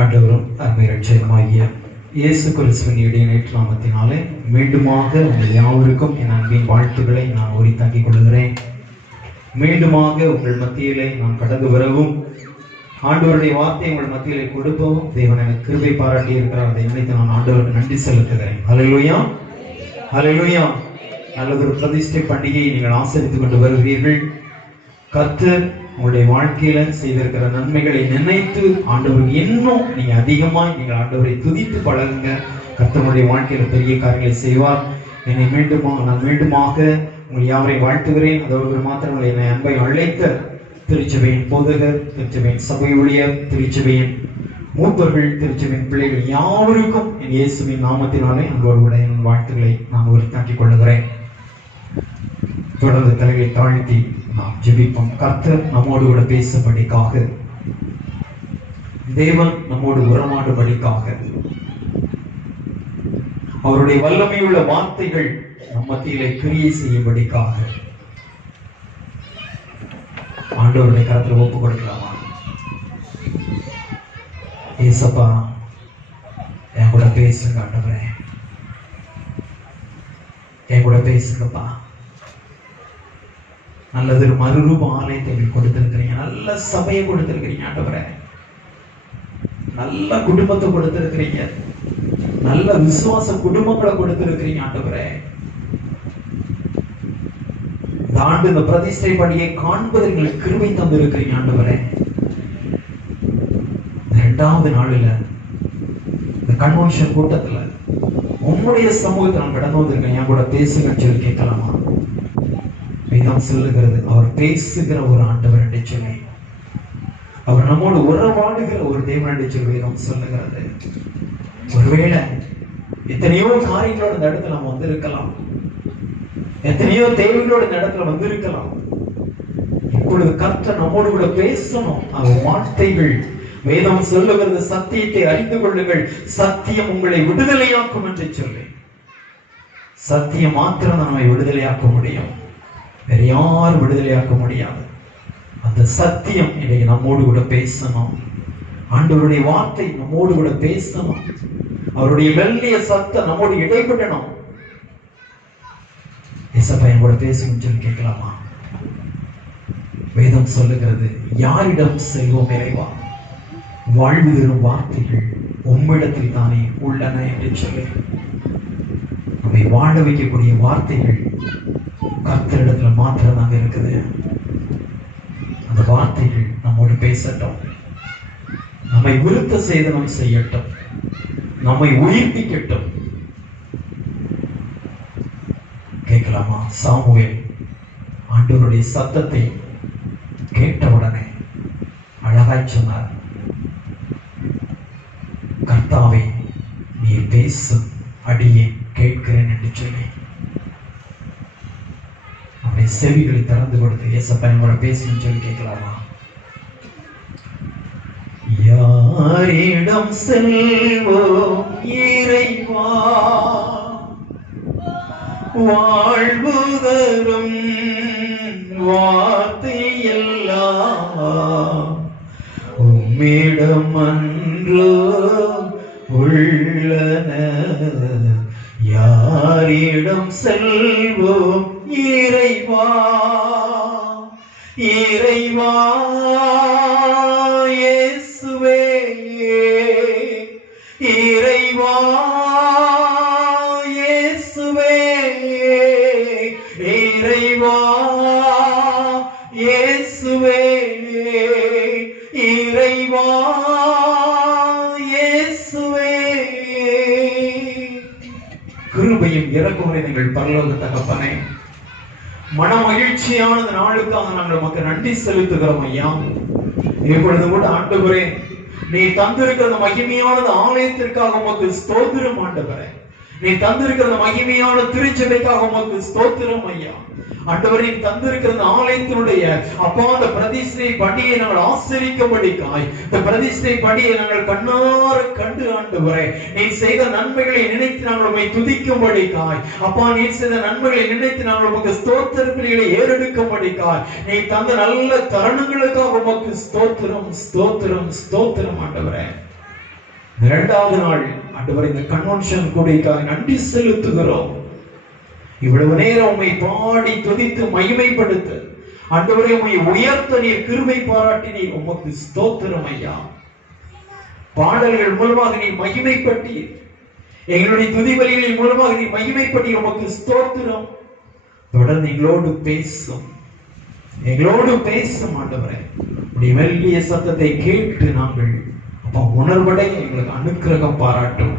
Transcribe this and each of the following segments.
ஆண்டவரும் அருமை இரட்சகருமாகிய இயேசு கிறிஸ்துவின் இடையினேற்ற நாமத்தினாலே மீண்டுமாக உங்கள் யாவருக்கும் என் அன்பின் வாழ்த்துக்களை நான் உரித்தாக்கிக் கொள்கிறேன். மீண்டுமாக உங்கள் மத்தியிலே நான் கடந்து வரவும், ஆண்டவருடைய வார்த்தை உங்கள் மத்தியிலே கொடுக்கவும் தேவன் எனக்கு கிருபை பாராட்டி இருக்கிறார். அதை நினைத்து நான் ஆண்டவருக்கு நன்றி செலுத்துகிறேன். ஹல்லேலூயா, ஹல்லேலூயா. நல்லதொரு பிரதிஷ்டை பண்டிகையை நீங்கள் ஆசரித்துக் கொண்டு வருகிறீர்கள். கர்த்தர் உங்களுடைய வாழ்க்கையில செய்திருக்கிற நன்மைகளை நினைத்து ஆண்டவருக்கு இன்னும் நீங்க அதிகமாய் நீங்கள் ஆண்டவரை துதித்து பழகுங்க. கர்த்தருடைய வாழ்க்கையில பெரிய காரியங்களை செய்வார். என்னை நான் மீண்டுமாக உங்கள் யாவரை வாழ்த்துகிறேன். அதோடு மாத்திரம் என்னை அன்பை அழைத்த திருச்சபையின் போதகர், திருச்சபையின் சபை ஊழியர், திருச்சபையின் மூப்பர்கள், திருச்சபையின் பிள்ளைகள் யாவருக்கும் என் இயேசுவின் நாமத்தினாலே அன்போடு கூட என் வாழ்த்துக்களை நான் உரித்தாக்கிக் கொள்ளுகிறேன். தொடர்ந்து தலையை தாழ்த்தி நாம் ஜெபிப்போம். கர்த்தர் நம்மோடு கூட பேசும்படிக்காக, தேவன் நம்மோடு உறவாடும்படிக்காக, அவருடைய வல்லமை உள்ள வார்த்தைகள் நம் மத்தியிலே கிரியை செய்யும்படிக்காக ஆண்டவருடைய கரத்தில் ஒப்புக் கொடுக்கலாமா? ஏசப்பா, என் கூட பேசுங்க. ஆண்டவரே, என் கூட பேசுங்கப்பா. நல்லது மறுரூப ஆலயத்தை கொடுத்திருக்கிறீங்க, நல்ல சபையை கொடுத்திருக்கிறீங்க ஆண்டவரே, நல்ல குடும்பத்தை கொடுத்திருக்கிறீங்க, நல்ல விசுவாச குடும்பங்களை கொடுத்திருக்கிறீங்க ஆண்டவரே. இந்த ஆண்டு இந்த பிரதிஷ்டை பணியை காண்பதற்கு கிருபை தந்திருக்கிறீங்க ஆண்டவரே. இரண்டாவது நாளில் இந்த கன்வென்ஷன் கூட்டத்துல உங்களுடைய சமூகத்தை நான் கடந்து வந்திருக்கேன். என் கூட பேசுங்கன்னு சொல்லி கேட்கலாமா? வேதம் சொல்லுகிறது, அவர் பேசுகிற ஒரு ஆண்டவர் என்று சொல்லி, அவர் நம்மோடு உறவாடுகிற ஒரு தேவன் என்று சொல்லி வேதம் சொல்லுகிறது. ஒருவேளை எத்தனையோ காரியங்களோட இந்த இடத்துல நம்ம வந்திருக்கலாம், எத்தனையோ தேவைகளோட இந்த இடத்துல வந்திருக்கலாம். இப்பொழுது கர்த்தர் நம்மோடு கூட பேசணும். அவர் வார்த்தைகள், வேதம் சொல்லுகிறது, சத்தியத்தை அறிந்து கொள்ளுங்கள், சத்தியம் உங்களை விடுதலையாக்கும் என்று சொல்லி. சத்தியம் மாத்திரம் நம்மை விடுதலையாக்க முடியும், வேற யாரும் விடுதலையாக்க முடியாது. அந்த சத்தியம் இன்னைக்கு நம்மோடு கூட பேசணும். ஆண்டவருடைய வார்த்தை நம்மோடு கூட பேசணும். அவருடைய மெல்லிய சத்தம் நம்மோடு இடைப்படணும். ஏசப்பா, என் கூட பேசணும்னு சொல்லி கேட்கலாமா? வேதம் சொல்லுகிறது, யாரிடம் செல்வோம் இறைவா? வாழ்வு தரும் வார்த்தைகள் உம்மிடத்தில் தானே உள்ளன என்று சொல்லி, நம்மை வாழ வைக்கக்கூடிய வார்த்தைகள் கர்த்தரிடத்துல மாத்திரம் தாங்க இருக்குது. அந்த வார்த்தைகள் நம்மோடு பேசட்டும், நம்மை விருத்த சேதனம் செய்யட்டும், நம்மை உயிர்ப்பிக்கட்டும். கேட்கலாமா? சாமுவேல் ஆண்டவருடைய சத்தத்தை கேட்டவுடனே அழகாய் சொன்னார், கர்த்தாவே, நீ பேசும், அடியே கேட்கிறேன் என்று சொல்லி அவருடைய செவிகளை திறந்து கொடுத்து, ஏசப்பா, என்னோட பேசணும்னு சொல்லி கேட்கலாமா? யாரிடம் செல்வோம் இறைவா? வாழ்வு தரும் வார்த்தையெல்லாம் உம்மிடம் அன்றோ உள்ளன. யாரிடம் செல்வோம் இறைவா? இறைவா இயேசுவே, இறைவா இயேசுவே, இறைவா இயேசுவே, இறைவா இயேசுவே. கிருபையும் இரக்கமும் நீங்கள் பரலோக தகப்பனே, மன மகிழ்ச்சியான நாளுக்காக நாங்கள் நமக்கு நன்றி செலுத்துகிறோம் ஐயா. இப்பொழுது கூட ஆண்டவரே, நீ தந்திருக்கிற மகிமையானது ஆலயத்திற்காக உமக்கு ஸ்தோத்திரம் ஆண்டவரே. நீ தந்திருக்கிற மகிமையான திருச்சபைக்காக உமக்கு ஸ்தோத்திரம் ஐயா. ஆண்டவரே, நீ தந்திருக்கிற ஆலயத்தினுடைய அப்பா, அந்த பிரதிஷ்டை பண்டிகையை நாங்கள் ஆசரிக்கும்படிக்காய், இந்த பிரதிஷ்டை பண்டிகையை நாங்கள் கண்ணார கண்டு ஆண்டவரே, நீ செய்த நன்மைகளை நினைத்து நாங்கள் உம்மை துதிக்கும்படிக்காய், அப்பா, நீ செய்த நன்மைகளை நினைத்து நாங்கள் உமக்கு ஸ்தோத்திரங்களை ஏறெடுக்கும்படிக்காய், நீ தந்த நல்ல தருணங்களுக்காக உமக்கு ஸ்தோத்திரம், ஸ்தோத்திரம், ஸ்தோத்திரம் ஆண்டவரே. இரண்டாவது நாள் ஆண்டவரே இந்த கன்வென்ஷன் கூடைக்காக நன்றி செலுத்துகிறோம். இவ்வளவு நேரம் உம்மை பாடி துதித்து மகிமைப்படுத்த ஆண்டவரே உம்மை உயர்த்த நீர் கிருபை பாராட்டினீர். உமக்கு ஸ்தோத்திரம் ஐயா. பாடல்கள் மூலமாக நீ மகிமைப்பட்டீர். எங்களுடைய துதிபலிகளின் மூலமாக நீ மகிமைப்பட்டீர். உமக்கு ஸ்தோத்திரம். தொடர்ந்து எங்களோடு பேசும், எங்களோடு பேசும் ஆண்டவரே. உடைய மெல்லிய சத்தத்தை கேட்டு நாங்கள் அப்பா உணர்வடை எங்களுக்கு அனுக்கிரகம் பாராட்டும்.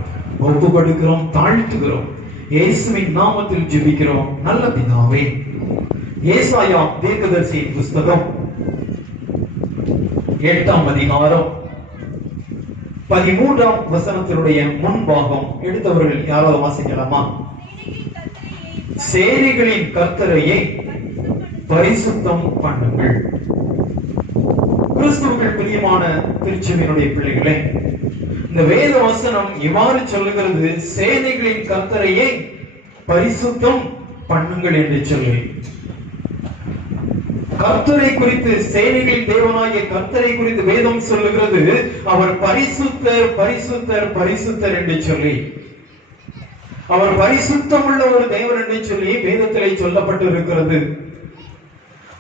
ஒப்பு கொடுக்கிறோம், தாழ்த்துகிறோம். இயேசுவின் நாமத்தில் ஜெபிக்கிறோம் நல்ல பிதாவே. ஏசாயா தீர்க்கதரிசியின் புஸ்தகம் 8ஆம் அதிகாரம் 13ஆம் வசனத்தினுடைய முன்பாகம் எடுத்தவர்கள் யாராவது வாசிக்கலாமா? சேனைகளின் கர்த்தரையை பரிசுத்தம் பண்ணுங்கள். கிறிஸ்துவுக்குள் பிரியமான திருச்சபையினுடைய பிள்ளைகளே, இந்த வேத வசனம் இவ்வாறு சொல்லுகிறது, சேனைகளின் கர்த்தரையை பரிசுத்தம் பண்ணுங்கள் என்று சொல்லி. கர்த்தரை குறித்து, சேனைகளின் தேவனாகிய கர்த்தரை குறித்து வேதம் சொல்லுகிறது, அவர் பரிசுத்தர் பரிசுத்தர் பரிசுத்தர் என்று சொல்லி. அவர் பரிசுத்தம் உள்ள ஒரு தேவன் என்று சொல்லி வேதத்திலே சொல்லப்பட்டு இருக்கிறது.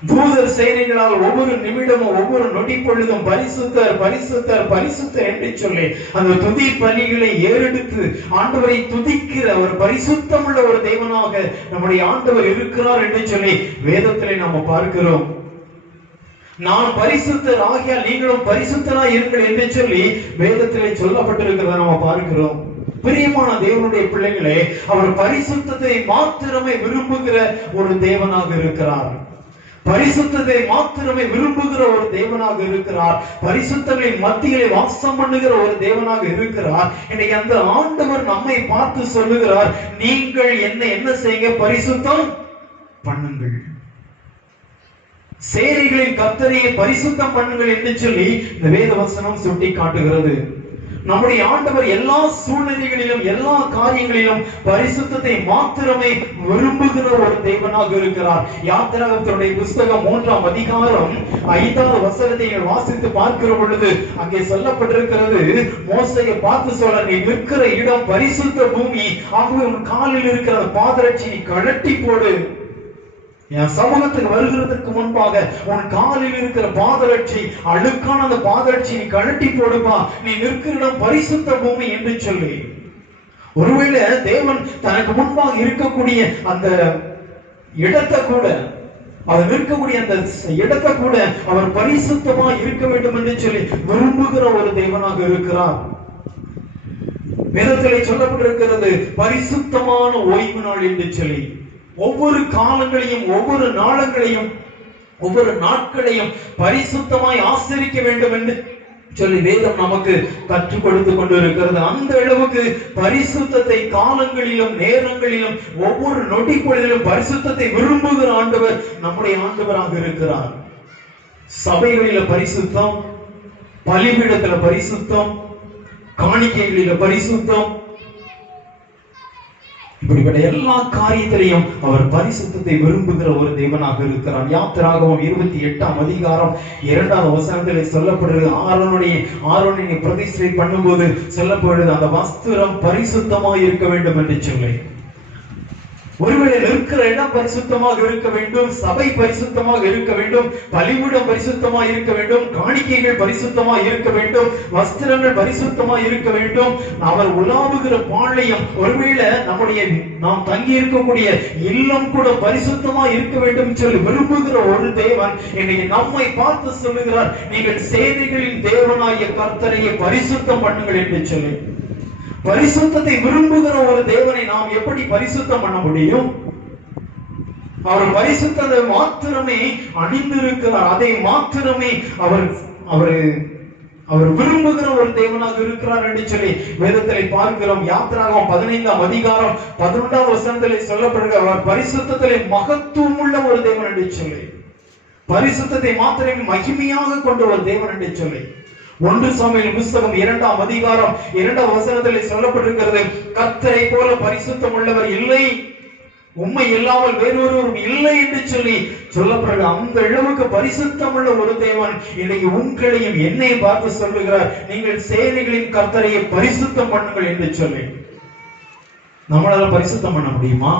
தூதர் சேனைகளால் ஒவ்வொரு நிமிடமும் ஒவ்வொரு நொடி பொழுதும் பரிசுத்தர் பரிசுத்தர் பரிசுத்தர் என்று சொல்லி அந்த துதி பலிகளை ஏறெடுத்து ஆண்டவரை துதிக்கிற அவர் பரிசுத்தம் உள்ள ஒரு தேவனாக நம்முடைய ஆண்டவர் இருக்கிறார் என்று சொல்லி வேதத்திலே நாம பார்க்கிறோம். நான் பரிசுத்தர் ஆகியால் நீங்களும் பரிசுத்தராய் இருங்கள் என்று சொல்லி வேதத்திலே சொல்லப்பட்டிருக்கிறத நாம பார்க்கிறோம். பிரியமான தேவனுடைய பிள்ளைகளே, அவர் பரிசுத்தத்தை மாத்திரமே விரும்புகிற ஒரு தேவனாக இருக்கிறார். பரிசுத்தத்தை மாத்திரமே விரும்புகிற ஒரு தேவனாக இருக்கிறார். பரிசுத்தங்களின் மத்தியிலே வாசம் பண்ணுகிற ஒரு தேவனாக இருக்கிறார். இன்னைக்கு அந்த ஆண்டவர் நம்மை பார்த்து சொல்லுகிறார், நீங்கள் என்ன செய்யுங்க, பரிசுத்தம் பண்ணுங்கள். சேனைகளின் கர்த்தரையை பரிசுத்தம் பண்ணுங்கள் என்று சொல்லி இந்த வேத வசனம் சுட்டி காட்டுகிறது. நம்முடைய ஆண்டவர் எல்லா சூழ்நிலைகளிலும் எல்லா காரியங்களிலும் பரிசுத்தத்தை மாத்திரமே விரும்புகிற ஒரு தேவனாக இருக்கிறார். யாத்திராகமத்தினுடைய புஸ்தகம் 3ஆம் அதிகாரம் 5வது வசனத்தை வாசித்து பார்க்கிற பொழுது அங்கே சொல்லப்பட்டிருக்கிறது, மோசேயை பார்த்து சொல்ற, நீ நிற்கிற இடம் பரிசுத்த பூமி, ஆகவே உன் காலில் இருக்கிற பாதரட்சி நீ கழட்டி போடு. என் சமூகத்துக்கு வருகிறதுக்கு முன்பாக உன் காலில் இருக்கிற பாதரட்சி, அழுக்கான அந்த பாதரட்சி நீ கழட்டி போடுமா, நீ நிற்கிற இடம் பரிசுத்த பூமி என்று சொல்லி. ஒருவேளை தேவன் தனக்கு முன்பாக இருக்கக்கூடிய அந்த இடத்தை கூட, அவர் நிற்கக்கூடிய அந்த இடத்தை கூட அவர் பரிசுத்தமா இருக்க வேண்டும் என்று சொல்லி விரும்புகிற ஒரு தேவனாக இருக்கிறார். வேதத்திலே சொல்லப்பட்டிருக்கிறது பரிசுத்தமான ஓய்வு நாள் என்று சொல்லி. ஒவ்வொரு காலங்களையும் ஒவ்வொரு நாளங்களையும் ஒவ்வொரு நாட்களையும் பரிசுத்தமாய் ஆசரிக்க வேண்டும் என்று சொல்லி வேதம் நமக்கு கற்றுக் கொடுத்து கொண்டு இருக்கிறது. அந்த அளவுக்கு பரிசுத்தத்தை காலங்களிலும் நேரங்களிலும் ஒவ்வொரு நொடி பொழுதிலும் பரிசுத்தத்தை விரும்புகிற ஆண்டவர் நம்முடைய ஆண்டவராக இருக்கிறார். சபைகளில பரிசுத்தம், பலிபீடத்துல பரிசுத்தம், காணிக்கைகளில பரிசுத்தம், இப்படிப்பட்ட எல்லா காரியத்திலையும் அவர் பரிசுத்தத்தை விரும்புகிற ஒரு தேவனாக இருக்கிறார். யாத்திராகமம் 28ஆம் அதிகாரம் 2வது வசனத்திலே சொல்லப்படுகிறது, ஆரோனை பிரதிஷ்டை பண்ணும்போது சொல்லப்படுகிறது, அந்த வஸ்திரம் பரிசுத்தமாக இருக்க வேண்டும் என்று சொல்லி. ஒருவேளை இருக்கிற இடம் பரிசுத்தமாக இருக்க வேண்டும், சபை பரிசுத்தமாக இருக்க வேண்டும், பலிபீடம் பரிசுத்தமாக இருக்க வேண்டும், காணிக்கைகள் பரிசுத்தமாக இருக்க வேண்டும், வஸ்திரங்கள் பரிசுத்தமாக இருக்க வேண்டும். அவர் உலாவுகிற பாளையம், ஒருவேளை நாம் தங்கி இருக்கக்கூடிய இல்லம் கூட பரிசுத்தமாக இருக்க வேண்டும் சொல்லி விரும்புகிற ஒரு தேவன் இன்னைக்கு நம்மை பார்த்து சொல்லுகிறார், நீங்கள் சேனைகளின் தேவனாகிய கர்த்தரையை பரிசுத்தம் பண்ணுங்கள் என்று சொல்லி. பரிசுத்தத்தை விரும்புகிற ஒரு தேவனை நாம் எப்படி பரிசுத்தம் பண்ண முடியும்? அவர் பரிசுத்தத்தை மாத்திரமே அணிந்திருக்கிறார். அதை மாத்திரமே அவர் விரும்புகிற ஒரு தேவனாக இருக்கிறார் என்று சொல்லி வேதத்திலே பார்க்கிறோம். யாத்திராகமம் 15ஆம் அதிகாரம் 11வது வசனத்திலே சொல்லப்படுகிற அவர் பரிசுத்தத்திலே மகத்துவம் உள்ள ஒரு தேவன் என்று சொல்லி, பரிசுத்தத்தை மாத்திரமே மகிமையாக கொண்ட ஒரு தேவன் என்று சொல்லி 1 சாமுவேல் புஸ்தகம் 2ஆம் அதிகாரம் 2வது வசனத்தில் சொல்லப்பட்டிருக்கிறது, கர்த்தரை போல பரிசுத்தம் உள்ளவர் இல்லை, உண்மை இல்லாமல் வேறொருவரும் இல்லை என்று சொல்லி சொல்லப்படுற அந்த அளவுக்கு பரிசுத்தமுள்ள ஒரு தேவன் இன்னைக்கு உங்களையும் என்னையும் பார்த்து சொல்லுகிறார், நீங்கள் சேனைகளின் கர்த்தரையை பரிசுத்தம் பண்ணுங்கள் என்று சொல்லி. நம்மளால பரிசுத்தம் பண்ண முடியுமா?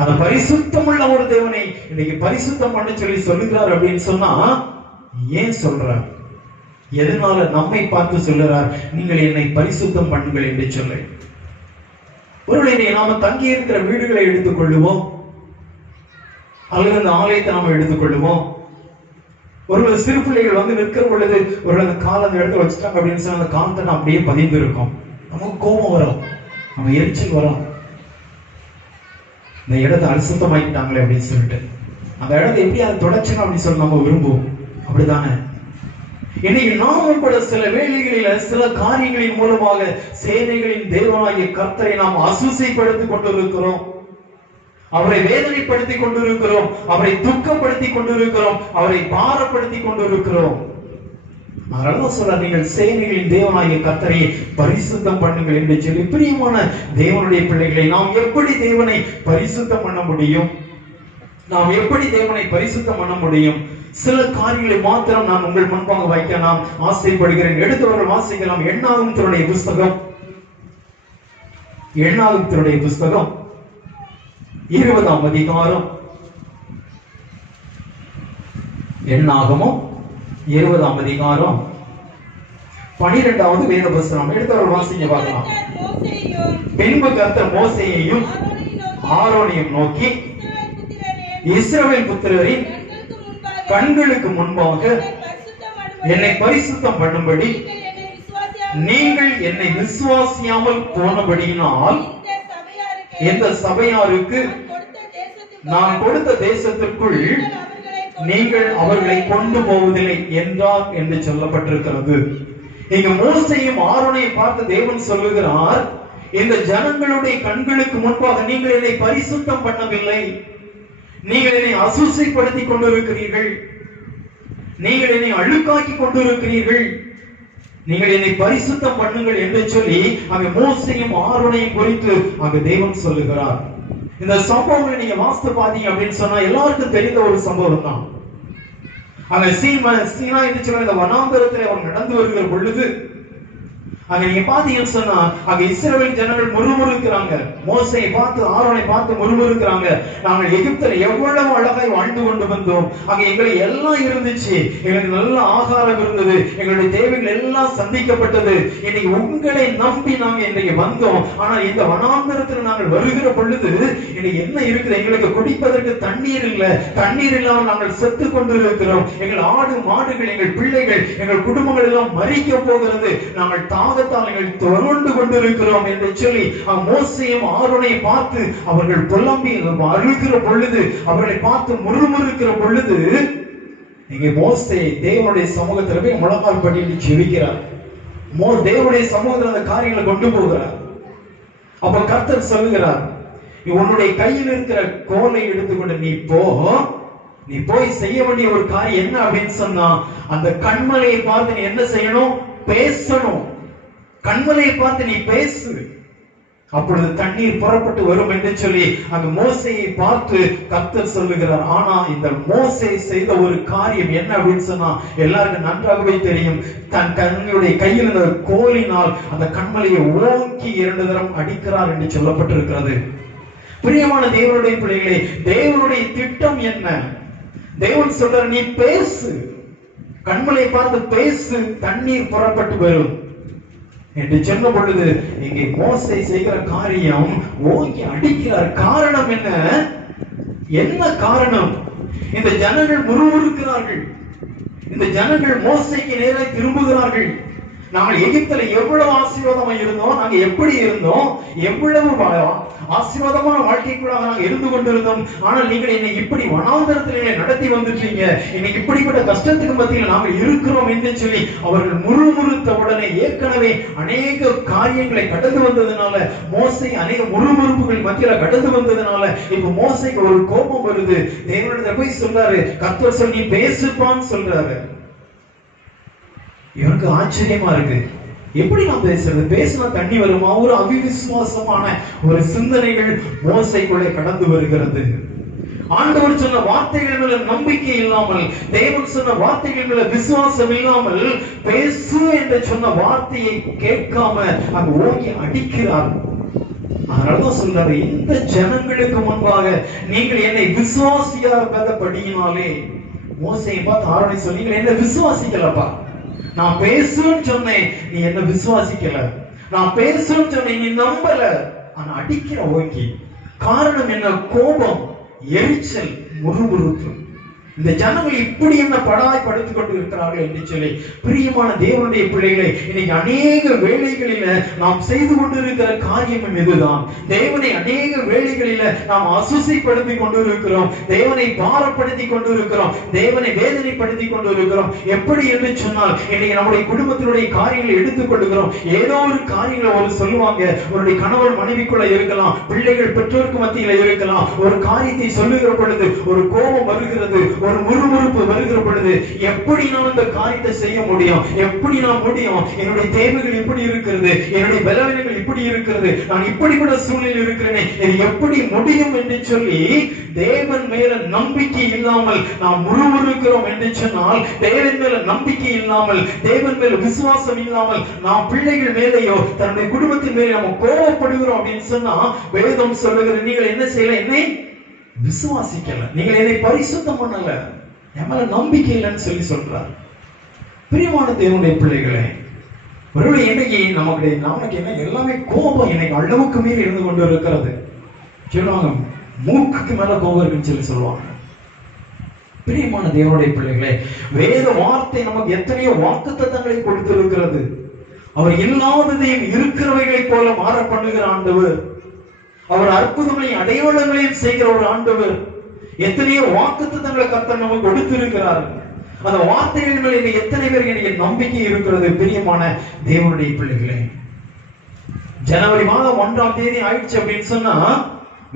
அந்த பரிசுத்தமுள்ள ஒரு தேவனை இன்னைக்கு பரிசுத்தம் பண்ண சொல்லி சொல்லுகிறார் அப்படின்னு சொன்னா ஏன் சொல்றார்? எதனால நம்மை பார்த்து சொல்லுறார், நீங்கள் என்னை பரிசுத்தம் பண்ணுங்கள் என்று சொல்லி. ஒருவேளை நாம தங்கி இருக்கிற வீடுகளை எடுத்துக் கொள்ளுவோம், அல்லது அந்த ஆலயத்தை நாம எடுத்துக்கொள்ளுவோம். ஒருவேளை சிறு பிள்ளைகள் வந்து நிற்கிற பொழுது ஒரு காலம் எடுத்து வச்சுட்டாங்க அப்படின்னு சொன்னா அந்த காலத்தை அப்படியே பதிந்து இருக்கும். நமக்கு கோபம் வரும், நம்ம எரிச்சல் வரும். இந்த இடத்தை அசுத்தமாக்கிட்டாங்களே அப்படின்னு சொல்லிட்டு அந்த இடத்தை எப்படி அதை தொடச்சணும் அப்படின்னு சொல்லி நம்ம விரும்புவோம். அப்படித்தானே இன்னைக்கு நாமும் கூட சில வேளைகளில சில காரியங்களின் மூலமாக சேனைகளின் தேவனாகிய கர்த்தரை நாம் அசுசைப்படுத்திக் கொண்டிருக்கிறோம், அவரை வேதனைப்படுத்திக் கொண்டிருக்கிறோம், அவரை துக்கப்படுத்திக் கொண்டிருக்கிறோம், அவரை பாரப்படுத்திக் கொண்டிருக்கிறோம். அதனால சொல்ற, நீங்கள் சேனைகளின் தேவனாகிய கர்த்தரை பரிசுத்தம் பண்ணுங்கள் என்று சொல்லி. பிரியமான தேவனுடைய பிள்ளைகளை, நாம் எப்படி தேவனை பரிசுத்தம் பண்ண முடியும்? நாம் எப்படி தேவனை பரிசுத்தம் பண்ண முடியும்? சில காரியங்களை மாத்திரம் நான் உங்கள் முன்பாக வைக்க நான் ஆசைப்படுகிறேன். எடுத்தவர்கள் வாசிக்கலாம். எண்ணாகமத்தினுடைய புஸ்தகம் 20ஆம் அதிகாரம். எண்ணாகமம் 20ஆம் அதிகாரம் 12வது வேத வசனம். எடுத்தவர்கள் வாசிங்க பார்க்கலாம். பின்பு கர்த்தர் மோசேயையும் ஆரோனையும் நோக்கி, இஸ்ரவேல் புத்திரரின் கண்களுக்கு முன்பாக என்னை பரிசுத்தம் பண்ணும்படி நீங்கள் என்னை விசுவாசியாமல் போனபடியினால் இந்த சபையாருக்கு நான் கொடுத்த தேசத்திற்குள் நீங்கள் அவர்களை கொண்டு போவதில்லை என்றார் என்று சொல்லப்பட்டிருக்கிறது. இங்க மோசேயும் ஆரோனையும் பார்த்து தேவன் சொல்லுகிறார், இந்த ஜனங்களுடைய கண்களுக்கு முன்பாக நீங்கள் என்னை பரிசுத்தம் பண்ணவில்லை, நீங்கள் என்னை அசுசைப்படுத்திக் கொண்டிருக்கிறீர்கள், நீங்கள் என்னை அழுக்காக்கி கொண்டிருக்கிறீர்கள், நீங்கள் என்னை பரிசுத்தம் பண்ணுங்கள் என்று சொல்லி அங்க மோசேயும் ஆரோனையும் குறித்து அங்க தேவன் சொல்லுகிறார். இந்த சம்பவங்களை நீங்க வாசித்து பாத்தீங்க அப்படின்னு சொன்னா எல்லாருக்கும் தெரிந்த ஒரு சம்பவம் தான். அங்க சீனா என்று சொல்ற இந்த வனாந்தரத்தில் அவர் நடந்து வருகிற பொழுது அங்க நீங்க பாத்தீங்கன்னு சொன்னா அங்க இஸ்ரவேல் ஜனங்கள் முறுமுறுக்கிறாங்க. மோசேயை பார்த்து ஆரோனை பார்த்து முறுமுறுக்கிறாங்க. நாங்கள் எகிப்தில் எவ்வளவு அழகாய் வாழ்ந்து கொண்டு வந்தோம், அங்க எங்களுக்கு எல்லாம் இருந்துச்சு, எங்களுக்கு நல்ல ஆகாரம் இருந்தது, எங்களுடைய தேவைகள் எல்லாம் சந்திக்கப்பட்டது, இன்னைக்கு உங்களை நம்பி நாங்க இன்றைக்கு வந்தோம். ஆனா இந்த வனாந்தரத்தில் நாங்கள் வருகிற பொழுது இன்னைக்கு என்ன இருக்குது, எங்களுக்கு குடிப்பதற்கு தண்ணீர் இல்லை, தண்ணீர் இல்லாமல் நாங்கள் செத்து கொண்டு இருக்கிறோம், எங்கள் ஆடு மாடுகள் எங்கள் பிள்ளைகள் எங்கள் குடும்பங்கள் எல்லாம் மறிக்க போகிறது, நாங்கள் தொடர்ந்து கொண்டிருக்கிறோம் என்று சொல்லி மோசேயும் ஆரோனையும் பார்த்து அவர்கள் புலம்பி அழுகிற பொழுது, அவர்களை பார்த்து முறுமுறுக்கிற பொழுது, இங்கே மோசே தேவனுடைய சமூகத்தில் போய் முழங்கால் படிட்டு ஜெபிக்கிறார். தேவனுடைய சமூகத்தில் அந்த காரியங்களை கொண்டு போகிறார். அப்ப கர்த்தர் சொல்லுகிறார், உன்னுடைய கையில் இருக்கிற கோலை எடுத்துக்கொண்டு நீ போய் செய்ய வேண்டிய ஒரு காரியம் என்ன அப்படின்னு சொன்னா, அந்த கண்மலையை பார்த்து நீ என்ன செய்யணும்? பேசணும். கண்மலையை பார்த்து நீ பேசு, அப்பொழுது தண்ணீர் புறப்பட்டு வரும் என்று சொல்லி அந்த மோசேயை பார்த்து கர்த்தர் சொல்லுகிறார். ஆனா இந்த மோசே செய்த ஒரு காரியம் என்ன அப்படின்னு சொன்னா எல்லாருக்கும் நன்றாகவே தெரியும். தன்னுடைய கையில் இருந்த கோலினால் அந்த கண்மலையை ஓங்கி 2 தரம் அடிக்கிறார் என்று சொல்லப்பட்டிருக்கிறது. பிரியமான தேவனுடைய பிள்ளைகளே, தேவனுடைய திட்டம் என்ன? தேவன் சொல்றார், நீ பேசு, கண்மலையை பார்த்து பேசு, தண்ணீர் புறப்பட்டு வரும் என்று சொன்ன பொழுது இங்கே மோசே செய்கிற காரியம் ஓங்கி அடிக்கிறார். காரணம் என்ன? என்ன காரணம்? இந்த ஜனங்கள் முறுமுறுக்கிறார்கள், இந்த ஜனங்கள் மோசேக்கு நேராக திரும்புகிறார்கள். நாங்கள் எகிப்தில எவ்வளவு ஆசீர்வாதமா இருந்தோம், நாங்க எப்படி இருந்தோம், எவ்வளவு ஆசீர்வாதமான வாழ்க்கைக்குள்ளாக நாங்க இருந்து கொண்டிருந்தோம், ஆனால் நீங்கள் என்னை இப்படி வனாந்தரத்தில் நடத்தி வந்துட்டீங்க, இன்னைக்கு இப்படிப்பட்ட கஷ்டத்துக்கு மத்தியில் நாங்கள் இருக்கிறோம் என்று சொல்லி அவர்கள் முறுமுறுத்த உடனே ஏற்கனவே அநேக காரியங்களை கடந்து வந்ததுனால, மோசே அநேக முறுமுறுப்புகள் மத்தியில கடந்து வந்ததுனால இப்ப மோசேக்கு ஒரு கோபம் வருது. தேவனிடத்துல போய் சொல்றாரு, கர்த்தர் சொல்லி பேசுப்பான்னு சொல்றாரு. இவனுக்கு ஆச்சரியமா இருக்கு, எப்படி நான் பேசுறது? பேசினா தண்ணி வருமா? ஒரு அவிவிசுவாசமான ஒரு சிந்தனைகள் மோசைக்குள்ளே கடந்து வருகிறது. ஆண்டவர் சொன்ன வார்த்தைகள் மேல நம்பிக்கை இல்லாமல், தேவன் சொன்ன வார்த்தைகள் மேல விசுவாசம் இல்லாமல், பேசு என்று சொன்ன வார்த்தையை கேட்காம அங்க ஓங்கி அடிக்கிறார். அதனாலதான் சொல்றாரு, இந்த ஜனங்களுக்கு முன்பாக நீங்கள் என்னை விசுவாசியாதபடியினாலே. மோசையை பார்த்து ஆரோனை சொல்லி, நீங்கள் என்ன விசுவாசிக்கலப்பா. நான் பேசுன்னு சொன்னேன், நீ என்ன விசுவாசிக்கல. நான் பேசுன்னு சொன்னேன், நீ நம்பல. ஆனா அடிக்கிற ஓங்கி. காரணம் என்ன? கோபம், எரிச்சல், முறுமுறுப்பு. இந்த ஜனங்கள் இப்படி என்ன படாய்படுத்திக் கொண்டு இருக்கிறார்கள் என்று சொல்லி, பிரியமான தேவனுடைய பிள்ளைகளை, இன்னைக்கு அநேக வேளைகளில நாம் செய்து கொண்டிருக்கிற காரியம் இதுதான். தேவனை அநேக வேளைகளில நாம் அசுசைப்படுத்தி கொண்டிருக்கிறோம், தேவனை பாரப்படுத்தி கொண்டிருக்கிறோம், தேவனை வேதனைப்படுத்தி கொண்டிருக்கிறோம். எப்படி என்று சொன்னால், இன்னைக்கு நம்முடைய குடும்பத்தினுடைய காரியங்களை எடுத்துக் கொள்கிறோம். ஏதோ ஒரு காரியங்களை ஒரு சொல்லுவாங்க, ஒரு கணவன் மனைவிக்குள்ள இருக்கலாம், பிள்ளைகள் பெற்றோருக்கு மத்தியில இருக்கலாம். ஒரு காரியத்தை சொல்லுகிற பொழுது ஒரு கோபம் வருகிறது, ஒரு முறுமுறுப்பு வருகிற பொழுது, எப்படி நான் இந்த காரியத்தை செய்ய முடியும்? எப்படி நான் முடியும்? என்னுடைய தேவைகள் எப்படி இருக்கிறது? என்னுடைய பலவீனங்கள் எப்படி இருக்கிறது? நான் இப்படிப்பட்ட சூழ்நிலை இருக்கிறேனே, இது எப்படி முடியும் என்று சொல்லி தேவன் மேல நம்பிக்கை இல்லாமல் நாம் முறுமுறுக்கிறோம் என்று சொன்னால், தேவன் மேல நம்பிக்கை இல்லாமல், தேவன் மேல விசுவாசம் இல்லாமல், நாம் பிள்ளைகள் மேலேயோ தன்னுடைய குடும்பத்தின் மேலே நம்ம கோபப்படுகிறோம் அப்படின்னு சொன்னா, வேதம் சொல்லுகிற, நீங்கள் என்ன செய்யல? என்னை விசுவாசிக்கல, நீங்கள் என்னை பரிசுத்தம் பண்ணல, என் மேல நம்பிக்கை இல்லைன்னு சொல்லி சொல்றார். பிரியமான தேவனுடைய பிள்ளைகளே, ஒருவேளை இன்னைக்கு நமக்கு என்ன எல்லாமே கோபம் இன்னைக்கு அளவுக்கு மீறி இருந்து கொண்டு இருக்கிறது. சொல்லுவாங்க, மூக்குக்கு மேல கோபம் இருக்குன்னு சொல்லி சொல்லுவாங்க. பிரியமான தேவனுடைய பிள்ளைகளே, வேத வார்த்தை நமக்கு எத்தனையோ வாக்குத்தத்தங்களை கொடுத்திருக்கிறது. அவர் இல்லாததையும் இருக்கிறவைகளை போல மாற பண்ணுகிற ஆண்டவர். அவர் அற்புதங்களையும் அடையாளங்களையும் செய்கிற ஒரு ஆண்டவர். எத்தனையோ வாக்குத்தத்தங்களை கர்த்தர் நமக்கு கொடுத்திருக்கிறார். அந்த வார்த்தைகள் மேல எத்தனை பேருக்கு எனக்கு நம்பிக்கை இருக்கிறது? பிரியமான தேவனுடைய பிள்ளைகளே, ஜனவரி மாதம் 1ஆம் தேதி ஆயிடுச்சு அப்படின்னு சொன்னா,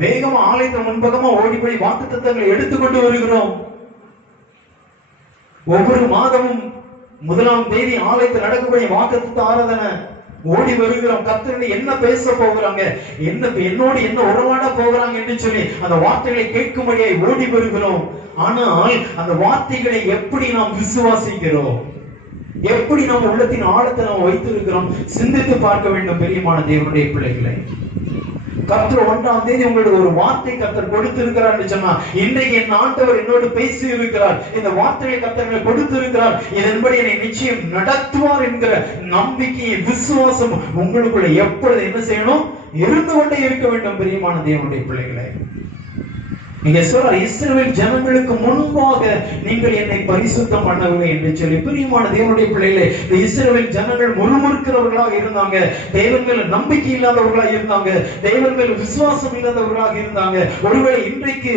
வேகமா ஆலயத்தின் முன்பகமா ஓடி போய் வாக்குத்தத்தங்களை எடுத்துக்கொண்டு வருகிறோம். ஒவ்வொரு மாதமும் 1ஆம் தேதி ஆலயத்தில் நடக்கக்கூடிய வாக்குத்தத்த ஆராதனை ஓடி வருகிறோம். கர்த்தர் என்ன பேச போகிறாங்க, என்னோடு என்ன உறவாட போகிறாங்க என்று சொல்லி அந்த வார்த்தைகளை கேட்கும்படியாய் ஓடி வருகிறோம். ஆனால் அந்த வார்த்தைகளை எப்படி நாம் விசுவாசிக்கிறோம்? எப்படி நம்ம உள்ளத்தின் ஆழத்தை நாம் வைத்திருக்கிறோம்? சிந்தித்து பார்க்க வேண்டும். பெரியமான தேவனுடைய பிள்ளைகளை, கர்த்தர் 1ஆம் தேதி உங்களுக்கு ஒரு வார்த்தை கர்த்தர் கொடுத்திருக்கிறார் என்று சொன்னா, இன்றைக்கு என் ஆண்டவர் என்னோடு பேசி இருக்கிறார், இந்த வார்த்தையை கர்த்தர் கொடுத்திருக்கிறார், இதன்படி என்னை நிச்சயம் நடத்துவார் என்கிற நம்பிக்கை, விசுவாசம் உங்களுக்குள்ள எப்பொழுது என்ன செய்யணும்? இருந்து கொண்டே இருக்க வேண்டும். பிரியமான தேவனுடைய பிள்ளைகளை, நீங்க சொல்ற இஸ்ரவேல் ஜனங்களுக்கு முன்பாக நீங்கள் என்னை பரிசுத்தம் பண்ணவில்லை என்று சொல்லி, பிரியமான தேவனுடைய பிள்ளைகளே, இந்த இஸ்ரவேல் ஜனங்கள் முறுமுறுக்கிறவர்களாக இருந்தாங்க, தேவன் மேல நம்பிக்கை இல்லாதவர்களாக இருந்தாங்க, தேவன் மேல விசுவாசம் இல்லாதவர்களாக இருந்தாங்க. ஒருவேளை இன்றைக்கு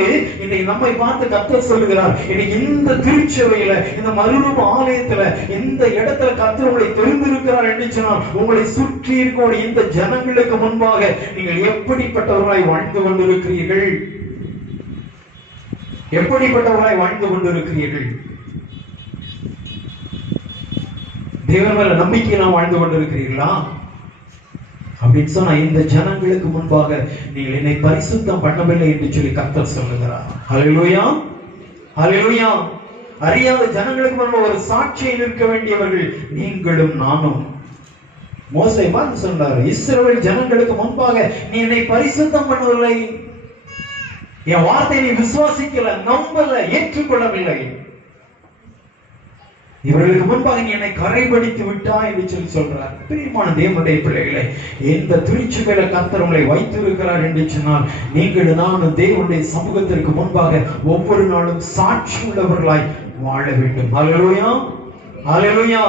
நம்மை பார்த்து கர்த்தர் சொல்லுகிறார், இன்னைக்கு இந்த திருச்சபையில, இந்த மறுரூப ஆலயத்துல, இந்த இடத்துல கர்த்தர் உங்களை தெரிந்திருக்கிறார் என்று சொன்னால், உங்களை சுற்றி இருக்கக்கூடிய இந்த ஜனங்களுக்கு முன்பாக நீங்கள் எப்படிப்பட்டவர்களாய் வாழ்ந்து கொண்டிருக்கிறீர்கள்? எப்படிப்பட்டவர்களாய் வாழ்ந்து கொண்டிருக்கிறீர்கள்? தேவன் மேல நம்பிக்கை நாம் வாழ்ந்து கொண்டிருக்கிறீர்களா? அப்படின்னு சொன்னா, இந்த ஜனங்களுக்கு முன்பாக நீங்கள் என்னை பரிசுத்தம் பண்ணவில்லை என்று சொல்லி கர்த்தர் சொல்லுகிறார். ஹல்லேலூயா, ஹல்லேலூயா. அறியாத ஜனங்களுக்கு முன்பாக ஒரு சாட்சியை நிற்க வேண்டியவர்கள் நீங்களும் நானும். மோசே பார்த்து சொன்னார், இஸ்ரவேல் ஜனங்களுக்கு முன்பாக நீ என்னை பரிசுத்தம் பண்ணவில்லை, என் வார்த்தை நீ விசுவாசிக்கல, நம்பல, ஏற்றுக்கொள்ளவில்லை, இவர்களுக்கு முன்பாக நீ என்னை கரைபடித்து விட்டா என்று சொல்லி சொல்றார். பிரியமான தேவனுடைய பிள்ளைகளை, எந்த திருச்சபையில கர்த்தர் உங்களை வைத்திருக்கிறார் என்று சொன்னால், நீங்கள் நானும் தேவனுடைய சமூகத்திற்கு முன்பாக ஒவ்வொரு நாளும் சாட்சி உள்ளவர்களாய் வாழ வேண்டும். ஹல்லேலூயா, ஹல்லேலூயா.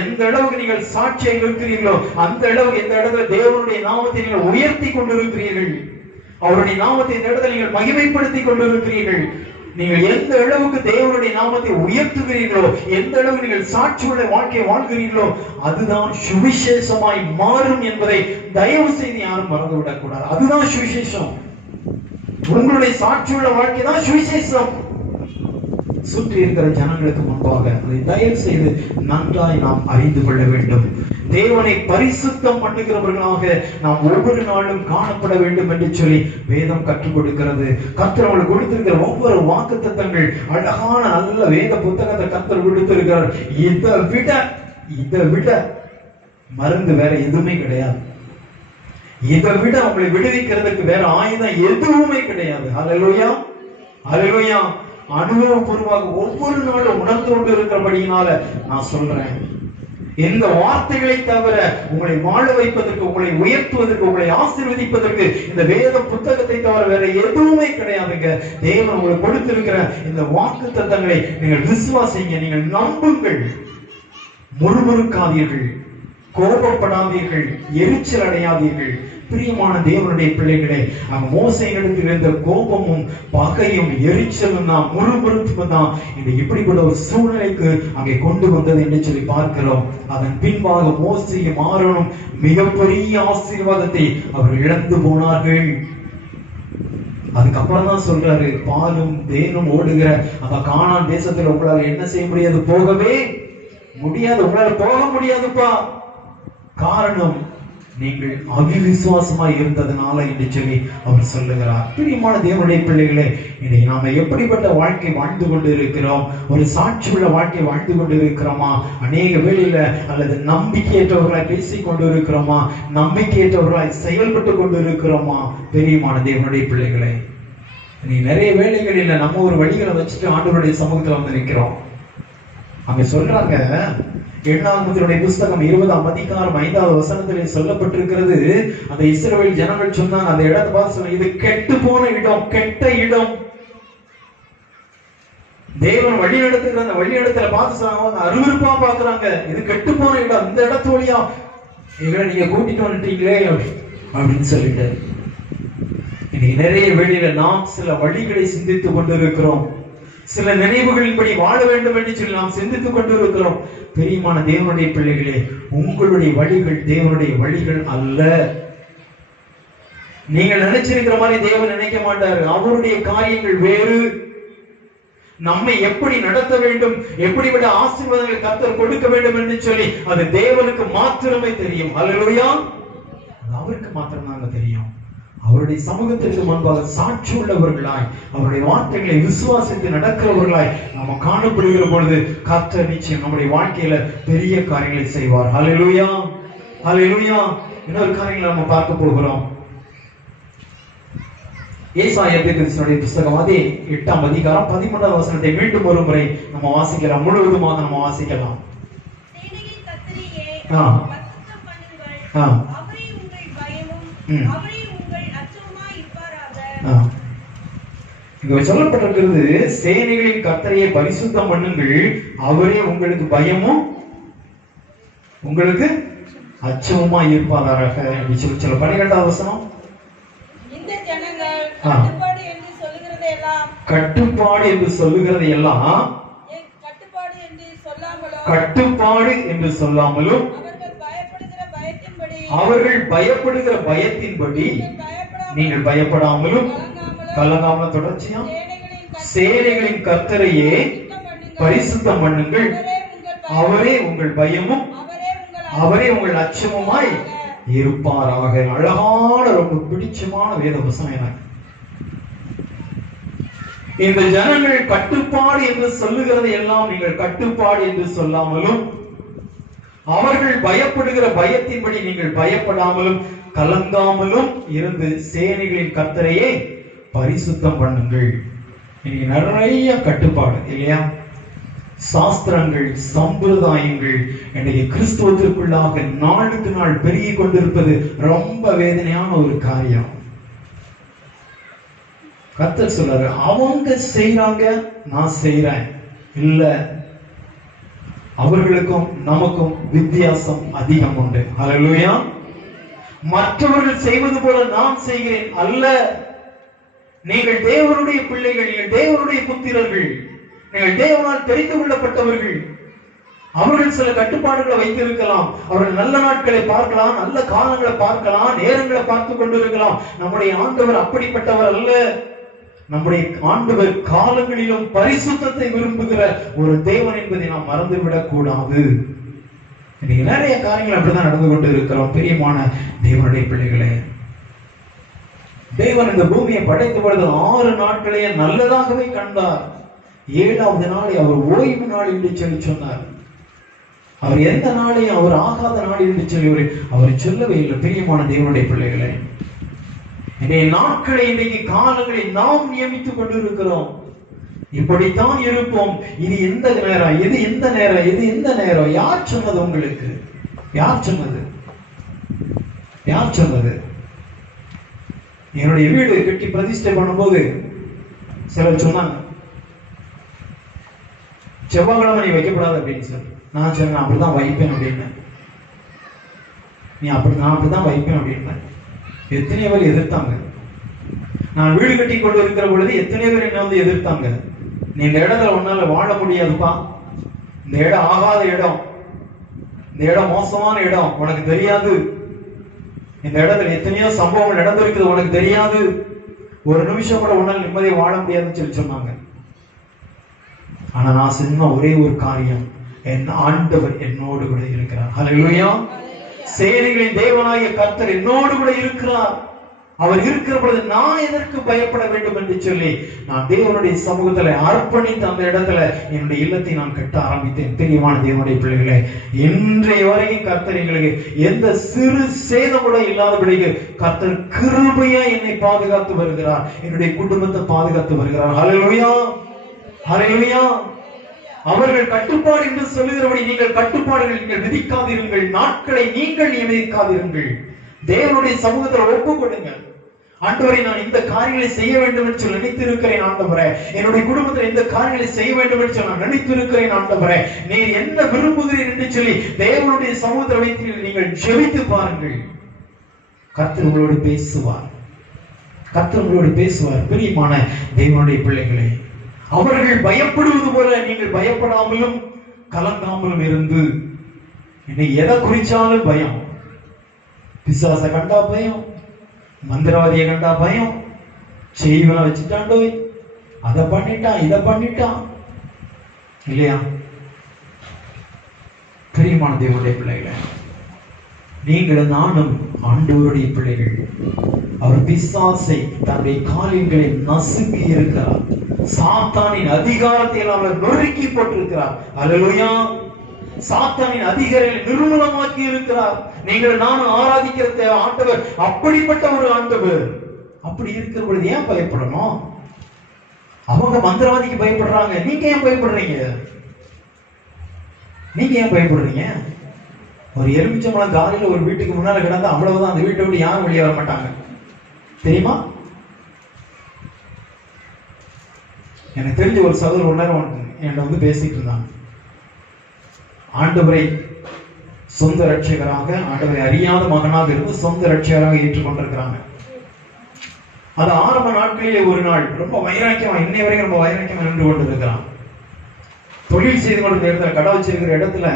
எந்த அளவுக்கு நீங்கள் சாட்சியை இருக்கிறீர்களோ, அந்த அளவுக்கு எந்த இடத்துல தேவனுடைய நாமத்தை நீங்கள் உயர்த்தி கொண்டிருக்கிறீர்கள், அவருடைய நாமத்தை இந்த இடத்துல நீங்கள் மகிமைப்படுத்திக் கொண்டிருக்கிறீர்கள். நீங்கள் எந்த அளவுக்கு தேவனுடைய நாமத்தை உயர்த்துகிறீர்களோ, எந்த அளவுக்கு நீங்கள் சாட்சியுள்ள வாழ்க்கையை வாழ்கிறீர்களோ, அதுதான் சுவிசேஷமாய் மாறும் என்பதை தயவு செய்து யாரும் மறந்துவிடக் கூடாது. அதுதான் சுவிசேஷம். உங்களுடைய சாட்சியுள்ள வாழ்க்கை தான் சுவிசேஷம். சுற்றி இருக்கிற ஜனங்களுக்கு முன்பாக அதை தயவு செய்து நன்றாய் நாம் அறிந்து கொள்ள வேண்டும். தேவனை பரிசுத்தம் பண்ணுகிறவர்களாக நாம் ஒவ்வொரு நாளும் காணப்பட வேண்டும் என்று சொல்லி வேதம் கற்றுக் கொடுக்கிறது. கர்த்தர் அவங்களுக்கு கொடுத்திருக்கிற ஒவ்வொரு வாக்குத்தத்தங்கள் அழகான நல்ல வேத புத்தகத்தை கர்த்தர் கொடுத்திருக்கிறார். இதை விட மருந்து வேற எதுவுமே கிடையாது. இதை விட அவங்களை விடுவிக்கிறதுக்கு வேற ஆயுதம் எதுவுமே கிடையாது. ஹல்லேலூயா, ஹல்லேலூயா. அனுபவபூர்வமாக ஒவ்வொரு நாளும் உணர்ந்து கொண்டு இருக்கிறபடியினால நான் சொல்றேன், இந்த வார்த்தைகளை தவிர உங்களை வாழ வைப்பதற்கு, உங்களை உயர்த்துவதற்கு, உங்களை ஆசீர்வதிப்பதற்கு இந்த வேத புத்தகத்தை தவிர வேற எதுவுமே கிடையாதுங்க. தேவன் உங்களுக்கு கொடுத்திருக்கிற இந்த வாக்குத்தத்தங்களை நீங்கள் விசுவாசிங்க, நீங்கள் நம்புங்கள், முறுமுறுக்காதீர்கள், கோபப்படாதீர்கள், எரிச்சல் அடையாதீர்கள். பிரியமான தேவனுடைய பிள்ளைகளே, அங்க மோசையிடத்தில் இருந்த கோபமும் பகையும் எரிச்சலும் தான், முறுமுறுப்பும் தான் இந்த இப்படிப்பட்ட ஒரு சூழ்நிலைக்கு அங்கே கொண்டு வந்தது என்று சொல்லி பார்க்கிறோம். அதன் பின்பாக மோசையும் ஆரோனும் மிகப்பெரிய ஆசீர்வாதத்தை அவர் இழந்து போனார்கள். அதுக்கப்புறம் தான் சொல்றாரு, பாலும் தேனும் ஓடுகிற அந்த கானான் தேசத்துல உங்களால் என்ன செய்ய முடியாது, போகவே முடியாது, உங்களால போக முடியாதுப்பா. காரணம், நீங்கள் அவிசுவாசமாய் இருந்ததுனால என்று சொல்லி அவர் சொல்லுகிறார். பிரியமான தேவனுடைய பிள்ளைகளே, இதை நாம எப்படிப்பட்ட வாழ்க்கை வாழ்ந்து கொண்டு இருக்கிறோம்? ஒரு சாட்சி உள்ள வாழ்க்கை வாழ்ந்து கொண்டு இருக்கிறோமா? அநேக வேளையில அல்லது நம்பிக்கையற்றவர்களாய் பேசிக் கொண்டு இருக்கிறோமா? நம்பிக்கையற்றவர்களாய் செயல்பட்டு கொண்டு இருக்கிறோமா? பிரியமான தேவனுடைய பிள்ளைகளே, நீ நிறைய வேளைகளில் நம்ம ஒரு வழிகளை வச்சுட்டு ஆண்டவருடைய சமூகத்துல வந்து நிற்கிறோம். அங்க சொல்றாங்க, 8ஆம் புஸ்தகம் 20ஆம் அதிகாரம் 5வது வசனத்திலே சொல்லப்பட்டிருக்கிறது, அந்த இஸ்ரவேல் ஜனங்கள் சொன்னாங்க, அந்த இடத்தை பார்த்து சொன்னாங்க, இது கெட்டு போன இடம், கெட்ட இடம். தேவன் வழி நடத்துகிற அந்த வழி இடத்துல பார்த்து சொன்னாங்க, அருவருப்பா பாக்குறாங்க, இது கெட்டு போன இடம், இந்த இடத்து வழியா எங்களை நீங்க கூட்டிட்டு வந்துட்டீங்களே அப்படின்னு சொல்லிட்டு. இன்னைக்கு நிறைய வேளையில நாம் சில வழிகளை சிந்தித்துக் கொண்டிருக்கிறோம், சில நினைவுகளின்படி வாழ வேண்டும் என்று சொல்லி நாம் சிந்தித்துக் கொண்டிருக்கிறோம். பிரியமான தேவனுடைய பிள்ளைகளே, உங்களுடைய வழிகள் தேவனுடைய வழிகள் அல்ல. நீங்கள் நினைச்சிருக்கிற மாதிரி தேவன் நினைக்க மாட்டாரு. அவருடைய காரியங்கள் வேறு. நம்மை எப்படி நடத்த வேண்டும், எப்படிப்பட்ட ஆசீர்வாதங்களை கர்த்தர் கொடுக்க வேண்டும் என்று சொல்லி அது தேவனுக்கு மாத்திரமே தெரியும். அல்லேலூயா, அவருக்கு மாத்திரம்தாங்க தெரியும். அவருடைய சமூகத்திற்கு முன்பாக சாட்சி உள்ளவர்களாய், அவருடைய வார்த்தைகளை விசுவாசித்து நடக்கிறவர்களாய் நாம காணப்படுகிற பொழுது கர்த்தர் நிச்சயம் நம்முடைய வாழ்க்கையில பெரிய காரியங்களை செய்வார். ஹல்லேலூயா, ஹல்லேலூயா. இன்னொரு காரியங்களை நம்ம பார்க்க போகிறோம். ஏசாயா தீர்க்கதரிசியுடைய புஸ்தகம் அதே 8ஆம் அதிகாரம் 13வது வசனத்தை மீண்டும் ஒரு முறை நம்ம வாசிக்கலாம், முழுவதுமாக நம்ம வாசிக்கலாம். இங்க சொல்லப்பட்டிருக்கிறது, சேனைகளின் கர்த்தரையை பரிசுத்தம் பண்ணுங்கள், அவரே உங்களுக்கு பயமும் உங்களுக்கு அச்சமுமா இருப்பாராக என்று சொல்லி சொல்ல. 12வது வசனம், இந்த ஜனங்கள் கட்டுப்பாடு என்று சொல்லுகிறதை எல்லாம் கட்டுப்பாடு என்று சொல்லாமலும் அவர்கள் பயப்படுகிற பயத்தின்படி நீங்கள் பயப்படாமலும் கலங்காமலும் தொடர்ச்சியா சேனைகளின் கர்த்தரையே பரிசுத்தம் பண்ணுங்கள், அவரே உங்கள் பயமும் அவரே உங்கள் அச்சமுமாய் இருப்பாராக. அழகான, ரொம்ப பிடிச்சமான வேத வசனம் எனக்கு. இந்த ஜனங்கள் கட்டுப்பாடு என்று சொல்லுகிறதை எல்லாம் நீங்கள் கட்டுப்பாடு என்று சொல்லாமலும், அவர்கள் பயப்படுகிற பயத்தின்படி நீங்கள் பயப்படாமலும் கலங்காமலும் இருந்து சேனைகளின் கர்த்தரையே பரிசுத்தம் பண்ணுங்கள். இன்னைக்கு நிறைய கட்டுப்பாடு இல்லையா? சாஸ்திரங்கள், சம்பிரதாயங்கள் இன்னைக்கு கிறிஸ்துவத்திற்குள்ளாக நாளுக்கு நாள் பெருகிக் கொண்டிருப்பது ரொம்ப வேதனையான ஒரு காரியம். கர்த்தர் சொல்றாரு, அவங்க செய்யறாங்க, நான் செய்யறேன் இல்ல, அவர்களுக்கும் நமக்கும் வித்தியாசம் அதிகம் உண்டு. ஹல்லேலூயா. மற்றவர்கள் செய்வது போல நான் செய்கிறேன் அல்ல. நீங்கள் தேவனுடைய பிள்ளைகள், நீங்கள் தேவனுடைய புத்திரர்கள், நீங்கள் தேவனால் தெரிந்து கொள்ளப்பட்டவர்கள். அவர்கள் சில கட்டுப்பாடுகளை வைத்திருக்கலாம், அவர்கள் நல்ல நாட்களை பார்க்கலாம், நல்ல காலங்களை பார்க்கலாம், நேரங்களை பார்த்து கொண்டிருக்கலாம். நம்முடைய ஆண்டவர் அப்படிப்பட்டவர் அல்ல. நம்முடைய ஆண்டவர் காலங்களிலும் பரிசுத்தத்தை விரும்புகிற ஒரு தேவன் என்பதை நாம் மறந்துவிடக் கூடாது. இன்னைக்கு நிறைய காரியங்கள் அப்படிதான் நடந்து கொண்டு இருக்கிறோம். பிரியமான தேவனுடைய பிள்ளைகளே, தேவன் இந்த பூமியை படைத்த பொழுது 6 நாட்களையே நல்லதாகவே கண்டார். 7வது நாளை அவர் ஓய்வு நாள் என்று சொல்லி சொன்னார். அவர் எந்த நாளையும் அவர் ஆகாத நாள் என்று சொல்லி அவர் சொல்லவே இல்லை. பிரியமான தேவனுடைய பிள்ளைகளே, இன்றைய நாட்களை, இன்றைக்கு காலங்களை நாம் நியமித்துக் கொண்டிருக்கிறோம். இப்படித்தான் இருப்போம். இது எந்த நேரம், இது எந்த நேரம், இது எந்த நேரம்? யார் சொன்னது உங்களுக்கு? யார் சொன்னது? யார் சொன்னது? என்னுடைய வீடு கட்டி பிரதிஷ்டை பண்ணும்போது சிலர் சொன்னாங்க, செவ்வாய்க்கிழமை நீ வைக்கப்படாது அப்படின்னு சொல்லி. நான் சொன்னேன், அப்படிதான் வைப்பேன் அப்படின்னு. நான் அப்படிதான் வைப்பேன் அப்படின்னு. எத்தனை பேர் எதிர்த்தாங்க. நான் வீடு கட்டி கொண்டு இருக்கிற பொழுது எத்தனை பேர் என்ன வந்து எதிர்த்தாங்க. நீ இந்த இடத்துல உன்னால வாழ முடியாதுப்பா, இந்த இடம் ஆகாத இடம், இந்த இடம் மோசமான இடம், உனக்கு தெரியாது. இந்த இடத்துல எத்தனையோ சம்பவங்கள் நடந்திருக்குது, உனக்கு தெரியாது. ஒரு நிமிஷம் கூட உன்னால் நிம்மதியை வாழ முடியாதுன்னு சொல்லி சொன்னாங்க. ஆனா நான் சொன்ன ஒரே ஒரு காரியம், என் ஆண்டவர் என்னோடு கூட இருக்கிறார். ஹல்லேலூயா. சேனைகளின் தேவனாகிய கர்த்தர் என்னோடு கூட இருக்கிறார். அவர் இருக்கிற பொழுது நான் எதற்கு பயப்பட வேண்டும் என்று சொல்லி நான் தேவனுடைய சமூகத்துல அர்ப்பணித்து அந்த இடத்துல என்னுடைய இல்லத்தை நான் கட்ட ஆரம்பித்தேன். பிரியமான தேவனுடைய பிள்ளைகளே, இன்றைய வரைக்கும் கர்த்தர் எங்களுக்கு எந்த சிறு சேதம் கூட இல்லாதபடிக்கு கர்த்தர் கிருபையா என்னை பாதுகாத்து வருகிறார், என்னுடைய குடும்பத்தை பாதுகாத்து வருகிறார். ஹல்லேலூயா, ஹல்லேலூயா. அவர்கள் கட்டுப்பாடு என்று சொல்லுகிறபடி நீங்கள் கட்டுப்பாடுகள் நீங்கள் விதிக்காதிருங்கள், நாட்களை நீங்கள் நியமிக்காதிருங்கள். தேவனுடைய சமூகத்தில் ஒப்புக் கொடுங்கள். ஆண்டவரை, நான் இந்த காரியங்களை செய்ய வேண்டும் என்று சொல்லி நினைத்திருக்கிறேன் ஆண்டவரே. என்னுடைய குடும்பத்தில் இந்த காரியங்களை செய்ய வேண்டும் என்று சொல்லி நான் நினைத்திருக்கிறேன் ஆண்டவரே. நீர் என்ன விரும்புகிறீர் என்று சொல்லி தேவனுடைய சமூகத்தில் வைத்து நீங்கள் ஜெபித்து பாருங்கள். கர்த்தர் உங்களோடு பேசுவார். கர்த்தர் உங்களோடு பேசுவார். பிரியமான தேவனுடைய பிள்ளைகளே, அவர்கள் பயப்படுவது போல நீங்கள் பயப்படாமலும் கலங்காமலும் இருந்து, இன்னைக்கு எதை குறிச்சாலும் பயம். பிசாச கண்டா பயம், மந்திரவாதியை கண்டா பயம், செய்வன வச்சுட்டாண்டோய், அதை பண்ணிட்டான், இதை பண்ணிட்டான், இல்லையா? பிரியமான தேவனுடைய பிள்ளைகளே, நீங்கள் நானும் ஆண்டவருடைய பிள்ளைகள். அவர் பிசாசை தன்னுடைய காலின்களை நசுக்கி இருக்கிறார். சாத்தானின் அதிகாரத்தை அவர் நொறுக்கி போட்டிருக்கிறார். அல்லேலூயா. சாத்தானின் அதிகாரிகளை நிர்மூலமாக்கி இருக்கிறார். நீங்கள் நானும் ஆராதிக்கிற ஆண்டவர் அப்படிப்பட்ட ஒரு ஆண்டவர். அப்படி இருக்கிற பொழுது ஏன் பயப்படணும்? அவங்க மந்திரவாதிக்கு பயப்படுறாங்க, நீங்க ஏன் பயப்படுறீங்க? நீங்க ஏன் பயப்படுறீங்க? ஒரு எலுமிச்சம்பழம் காலையில ஒரு வீட்டுக்கு முன்னால கிடந்தா அவ்வளவுதான், அந்த வீட்டை விட்டு யாரும் வெளியே வர மாட்டாங்க, தெரியுமா? எனக்கு தெரிஞ்ச ஒரு சகோதரர் ஒரு நேரம் என்கிட்ட வந்து பேசிட்டு இருந்தாங்க. ஆண்டவரை சொந்த ரட்சகராக, ஆண்டவரை அறியாத மகனாக இருந்து சொந்த ரட்சகராக ஏற்றுக்கொண்டிருக்கிறாங்க. அது ஆரம்ப நாட்களிலே ஒரு நாள் ரொம்ப வைராக்கியமா, இன்னை வரைக்கும் ரொம்ப வைராக்கியமா நின்று கொண்டிருக்கிறான். தொழில் செய்து கொண்டிருந்த இடத்துல, கடை வச்சிருக்கிற இடத்துல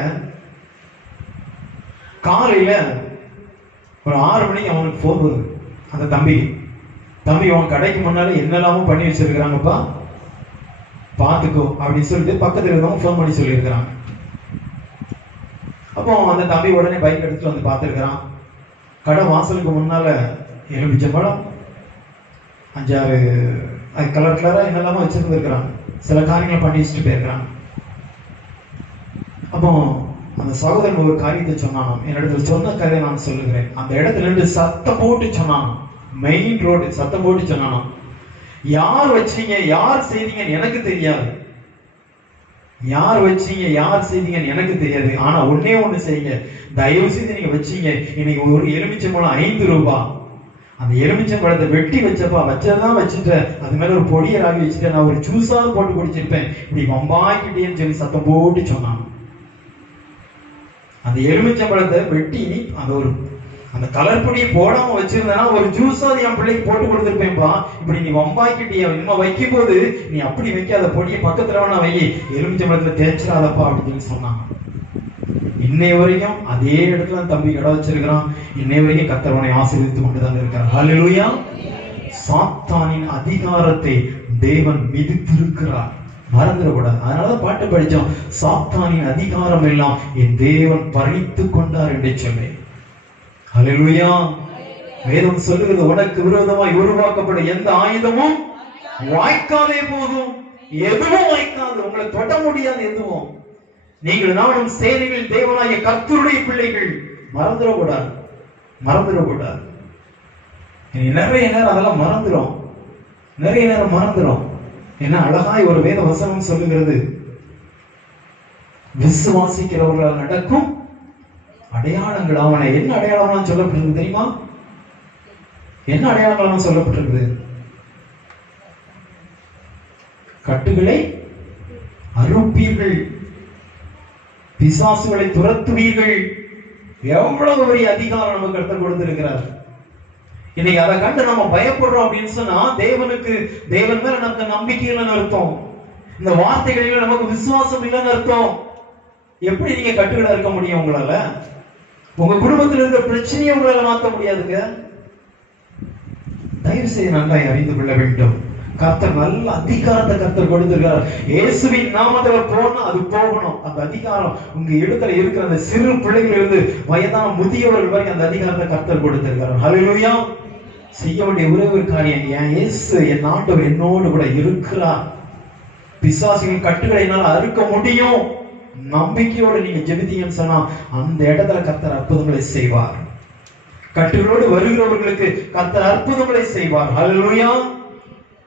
காலையில ஒரு 6 மணிக்கு அவனுக்கு போன் வருது. அந்த தம்பி அவன் கடைக்கு முன்னால என்னெல்லாமோ பண்ணி வச்சிருக்கிறாங்கப்பா, பார்த்துக்கோ அப்படின்னு சொல்லிட்டு பக்கத்தில் இருக்கவங்க ஃபோன் பண்ணி சொல்லியிருக்கிறாங்க. அப்போ அந்த தம்பி உடனே பைக் எடுத்துட்டு வந்து பார்த்துருக்கிறான். கடை வாசலுக்கு முன்னால எலுமிச்சம்பழம் 5-6 கலர் கலரா என்னெல்லாமோ வச்சிருந்துருக்கிறாங்க. சில காரியங்களை பண்ணி வச்சுட்டு போயிருக்கிறாங்க. அப்போ அந்த சகோதரன் ஒரு காரியத்தை சொன்னானோ, என்னிடத்துல சொன்ன கதையை நான் சொல்லுகிறேன். அந்த இடத்துல இருந்து சத்தம் போட்டு சொன்னானோ, மெயின் ரோடு சத்தம் போட்டு சொன்னானோ, யார் வச்சீங்க, யார் செய்தீங்கன்னு எனக்கு தெரியாது, யார் வச்சீங்க, யார் செய்தீங்கன்னு எனக்கு தெரியாது. ஆனா ஒன்னே ஒண்ணு செய்யுங்க, தயவு செய்து நீங்க வச்சீங்க. இன்னைக்கு ஒரு எலுமிச்சம்பழம் 5 ரூபாய். அந்த எலுமிச்சம்பழத்தை வெட்டி வச்சதான் வச்சுட்டேன், அது மேல ஒரு பொடியை ராகி வச்சுட்டேன், நான் ஒரு ஜூஸாவது போட்டு குடிச்சிருப்பேன், இப்படி வம்பாக்கிட்டேன்னு சொல்லி சத்தம் போட்டு சொன்னான். அந்த எலுமிச்சம்பழத்தை வெட்டி அந்த கலர் பொடியை போடாம வச்சிருந்தா ஒரு ஜூஸாவது என் பிள்ளைக்கு போட்டு கொடுத்துருப்பேன்பா, இப்படி நீ வம்பாக்கிட்டியா, இன்னும் வைக்கும் போது நீ அப்படி வைக்காத, பொடியை பக்கத்துல வேணா வை, எலுமிச்சம்பழத்துல தேய்ச்சிடாதப்பா அப்படின்னு சொன்னாங்க. இன்னைய வரைக்கும் அதே இடத்துல தம்பி கடை வச்சிருக்கிறான். இன்னைய வரைக்கும் கர்த்தர் அவனை ஆசீர்வதித்து கொண்டுதான் இருக்கார். ஹல்லேலூயா. சாத்தானின் அதிகாரத்தை தேவன் மிதித்திருக்கிறார். மறந்துடக்கூடாது. அதனாலதான் பாட்டு படிச்சோம், சாத்தானின் அதிகாரம் எல்லாம் என் தேவன் பறித்து கொண்டார் என்று சொல்லி. ஹல்லேலூயா. வேதம் சொல்லுகிறது, உனக்கு விரோதமாய் உருவாக்கப்படும் எந்த ஆயுதமும் வாய்க்காதே போதும். எதுவும் வாய்க்காது, உங்களை தொட முடியாது எதுவும். நீங்கள் நானும் சேனைகளின் தேவனாகிய கர்த்தருடைய பிள்ளைகள். மறந்துடக்கூடாது, மறந்துடக்கூடாது. நிறைய நேரம் அதெல்லாம் மறந்துடும், நிறைய நேரம் மறந்துடும். என்ன அழகாய் ஒரு வேத வசனம் சொல்லுகிறது, விசுவாசிக்கிறவர்களால் நடக்கும் அடையாளங்கள். அவனை என்ன அடையாளம் சொல்லப்பட்டிருக்கு தெரியுமா? என்ன அடையாளங்கள் சொல்லப்பட்டிருக்குது? கட்டுகளை அறுப்பீர்கள், பிசாசுகளை துரத்துவீர்கள். எவ்வளவு பெரிய அதிகாரம் நமக்கு கர்த்தர் கொடுத்திருக்கிறார். இன்னைக்கு அதை கண்டு நம்ம பயப்படுறோம் அப்படின்னு சொன்னா தேவன் மேல நமக்கு நம்பிக்கை இல்லைன்னு அர்த்தம். இந்த வார்த்தைகளில் நமக்கு விசுவாசம் இல்லைன்னு அர்த்தம். எப்படி நீங்க கட்டுகளா இருக்க முடியும்? உங்களால உங்க குடும்பத்தில் இருக்கிற பிரச்சனையை உங்களால மாற்ற முடியாதுங்க. தயவு செய்து நன்றாய் அறிந்து கொள்ள வேண்டும். கர்த்தர் நல்ல அதிகாரத்தை கர்த்தர் கொடுத்திருக்கிறார். இயேசுவின் நாமத்துல போனா அது போகணும். அந்த அதிகாரம் உங்க இடத்துல இருக்கிற அந்த சிறு பிள்ளைகள் இருந்து வயதான முதியவர்கள் வரைக்கும் அந்த அதிகாரத்தை கர்த்தர் கொடுத்திருக்கிறார். ஹல்லேலூயா. செய்ய வேண்டிய ஒரே ஒரு காரியம், என் இயேசு என் ஆண்டவர் என்னோடு கூட இருக்கிறார். பிசாசின் கட்டுகளை என்னால் அறுக்க முடியும். நம்பிக்கையோடு நீங்க ஜெபித்தீங்கன்னு சொன்னா அந்த இடத்துல கர்த்தர் அற்புதங்களை செய்வார். கட்டுகளோடு வருகிறவர்களுக்கு கர்த்தர் அற்புதங்களை செய்வார். ஹல்லேலூயா,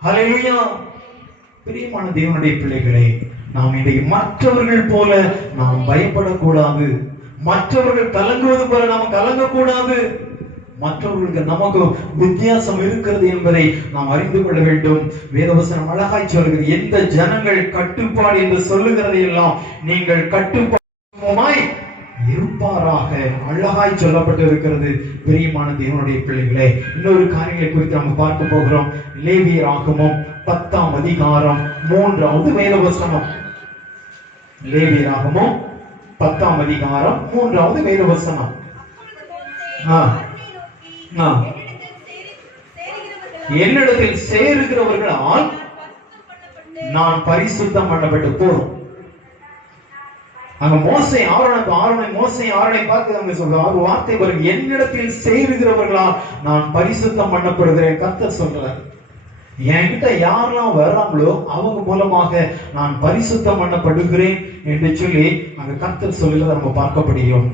ஹல்லேலூயா. பிரியமான தேவனுடைய பிள்ளைகளே, நாம் இதை மற்றவர்கள் போல நாம் பயப்படக்கூடாது. மற்றவர்கள் கலங்குவது போல நாம் கலங்கக்கூடாது. மற்றவர்களுக்கு நமக்கு வித்தியாசம் இருக்கிறது என்பதை நாம் அறிந்து கொள்ள வேண்டும். வேதவசனம் அழகாய் சொல்கிறது, எந்த ஜனங்கள் கட்டுப்பாடு என்று சொல்லுகிறதை எல்லாம் நீங்கள் கட்டுப்பாடுமாய் இருப்பாராக. அழகாய் சொல்லப்பட்டு இருக்கிறது. பிரியமான தேவனுடைய பிள்ளைகளே, இன்னொரு காரியங்களை குறித்து நம்ம பார்க்க போகிறோம். லேவியராகமம் 10ஆம் அதிகாரம் 3வது வேதவசனம். லேவியராகமம் 10ஆம் அதிகாரம் 3வது வேதவசனம். என்னிடத்தில் சேருகிறவர்களால் நான் பரிசுத்தம் பண்ணப்பட்டு போறோம். அங்க மோசே ஆரோனை பார்த்து அங்க சொல்றார், ஒரு வார்த்தை வரும், என்னிடத்தில் சேருகிறவர்களால் நான் பரிசுத்தம் பண்ணப்படுகிறேன். கர்த்தர் சொல்றார், என்கிட்ட யாரெல்லாம் வர்றாங்களோ அவங்க மூலமாக நான் பரிசுத்தம் பண்ணப்படுகிறேன் என்று சொல்லி அங்க கர்த்தர் சொல்லுகிறத நம்ம பார்க்க முடியும்.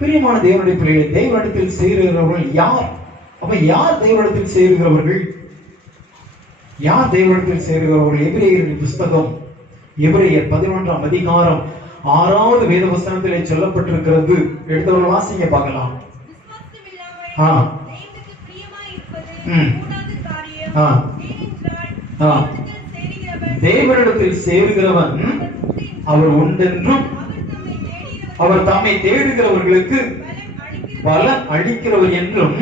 பிரியமான தேவனுடைய பிள்ளைகளை, தேவனிடத்தில் சேருகிறவர்கள் யார்? அப்ப யார் தேவனிடத்தில் சேருகிறவர்கள்? யார் தேவனிடத்தில் சேருகிறவர்கள்? எபிரேயரின் புஸ்தகம் எபிரேயர் 11ஆம் அதிகாரம் 6வது வேதவசனத்திலே சொல்லப்பட்டிருக்கிறது. எடுத்தவர்கள் வாசிங்க பார்க்கலாம். தேவனிடத்தில் சேருகிறவன் அவர் உண்டென்றும் அவர் தம்மை தேடுகிறவர்களுக்கு பலன் அளிக்கிறவர் என்றும்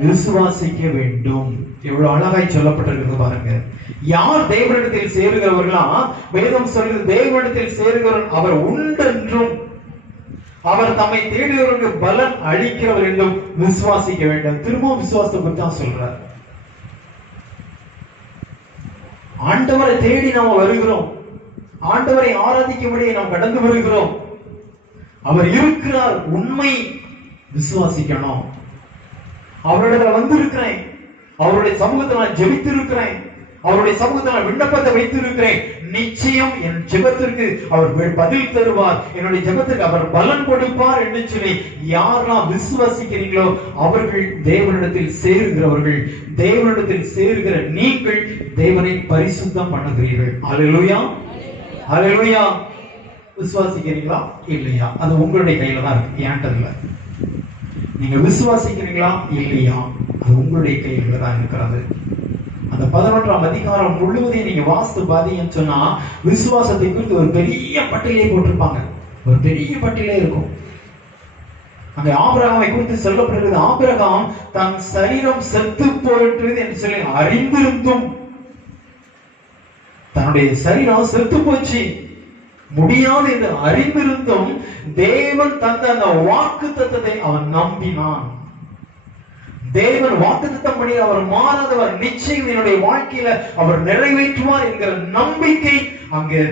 விசுவாசிக்க வேண்டும். எவ்வளவு அழகாய் சொல்லப்பட்டிருக்கிறது பாருங்க. யார் தேவனிடத்தில் சேருகிறவர்களா? வேதம் சொல்கிறது, தேவனிடத்தில் சேருகிறவன் அவர் உண்டென்றும் அவர் தம்மை தேடுகிறவர்களுக்கு பலன் அளிக்கிறவர் என்றும் விசுவாசிக்க வேண்டும். திரும்ப விசுவாசத்தை பற்றி தான் சொல்றார். ஆண்டவரை தேடி நாம் வருகிறோம், ஆண்டவரை ஆராதிக்கும்படியே நாம் கடந்து வருகிறோம். அவர் இருக்கிறார், உண்மை விசுவாசிக்கணும். அவரிடத்துல வந்திருக்கிறேன், அவருடைய சமூகத்தில் நான் ஜெபித்து இருக்கிறேன், அவருடைய சமூகத்தில் நான் விண்ணப்பத்தை வைத்திருக்கிறேன். நிச்சயம் என் ஜெபத்திற்கு அவர் பதில் தருவார், என்னுடைய ஜெபத்திற்கு அவர் பலன் கொடுப்பார் என்று சொல்லி யாரெல்லாம் விசுவாசிக்கிறீங்களோ அவர்கள் தேவனிடத்தில் சேருகிறவர்கள். தேவனிடத்தில் சேருகிற நீங்கள் தேவனை பரிசுத்தம் பண்ணுகிறீர்கள். அல்லேலூயா, அல்லேலூயா. விசுவாசிக்கிறீங்களா இல்லையா? அது உங்களுடைய கையில தான் இருக்கு, ஏன்ட்ட இல்ல. நீங்க விசுவாசிக்கிறீங்களா இல்லையா? அது உங்களுடைய கையில தான் இருக்கிறது. அந்த 11ஆம் அதிகாரம் முழுவதையும் நீங்க வாசித்து பாத்தீங்கன்னு சொன்னா விசுவாசத்தை குறித்து ஒரு பெரிய பட்டியலே போட்டிருப்பாங்க. ஒரு பெரிய பட்டியலே இருக்கும். அங்க ஆபிரகாமை குறித்து சொல்லப்படுகிறது. ஆபிரகாம் தன் சரீரம் செத்து போயிட்டு என்று சொல்லி அறிந்திருந்தும், தன்னுடைய சரீரம் செத்து போச்சு முடியாது என்று அறிந்திருந்தும் தேவன் தந்த அந்த வாக்கு தத்தத்தை அவன் நம்பினான். தேவன் வாக்குத்தத்தம் பண்ணி அவர் மாறாதவர், நிச்சயம் என்னுடைய வாழ்க்கையில அவர் நிறைவேற்றுவார் என்கிற நம்பிக்கை அங்கே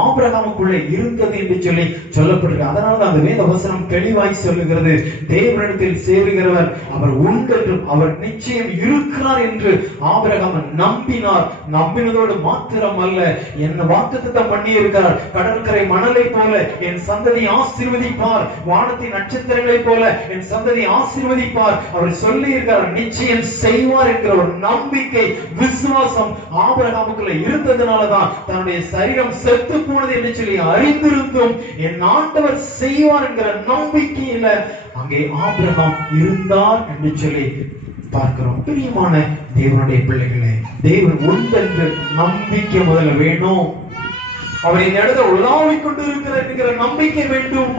ஆபிரகாமுக்குள்ளே இருந்தது என்று சொல்லி சொல்லப்பட்டிருக்கு. அதனால அந்த வேத வசனம் தெளிவாய் சொல்லுகிறது, தேவனிடத்தில் சேருகிறவர் அவர் உண்டென்றும் அவர் நிச்சயம் இருக்கிறார் என்று ஆபிரகாம் நம்பினார். நம்பினதோடு மாத்திரம் அல்ல, என்ன வாக்குத்தத்தம் பண்ணி இருக்கிறார், கடற்கரை மணலை போல என் சந்ததி ஆசீர்வதிப்பார், வானத்தின் நட்சத்திரங்களை போல என் சந்ததி ஆசீர்வதிப்பார், அவர் சொல்லி இருக்கிறார், நிச்சயம் செய்வார் என்கிற ஒரு நம்பிக்கை, விசுவாசம் ஆபிரகாமுக்குள்ள இருந்ததுனாலதான் தன்னுடைய சரீரம் செத்து போனது என்று சொல்லி அறிந்திருந்தும் என் ஆண்டவர் செய்வார் என்கிற நம்பிக்கையில அங்கே ஆபிரகாம் இருந்தார் என்று சொல்லி பார்க்கிறோம். பிரியமான தேவனுடைய பிள்ளைகளே, தேவன் உண்டென்று நம்பிக்கை முதல்ல வேணும். அவர் இந்த இடத்துல உலாவிக் கொண்டு இருக்கிறார் என்கிற நம்பிக்கை வேண்டும்.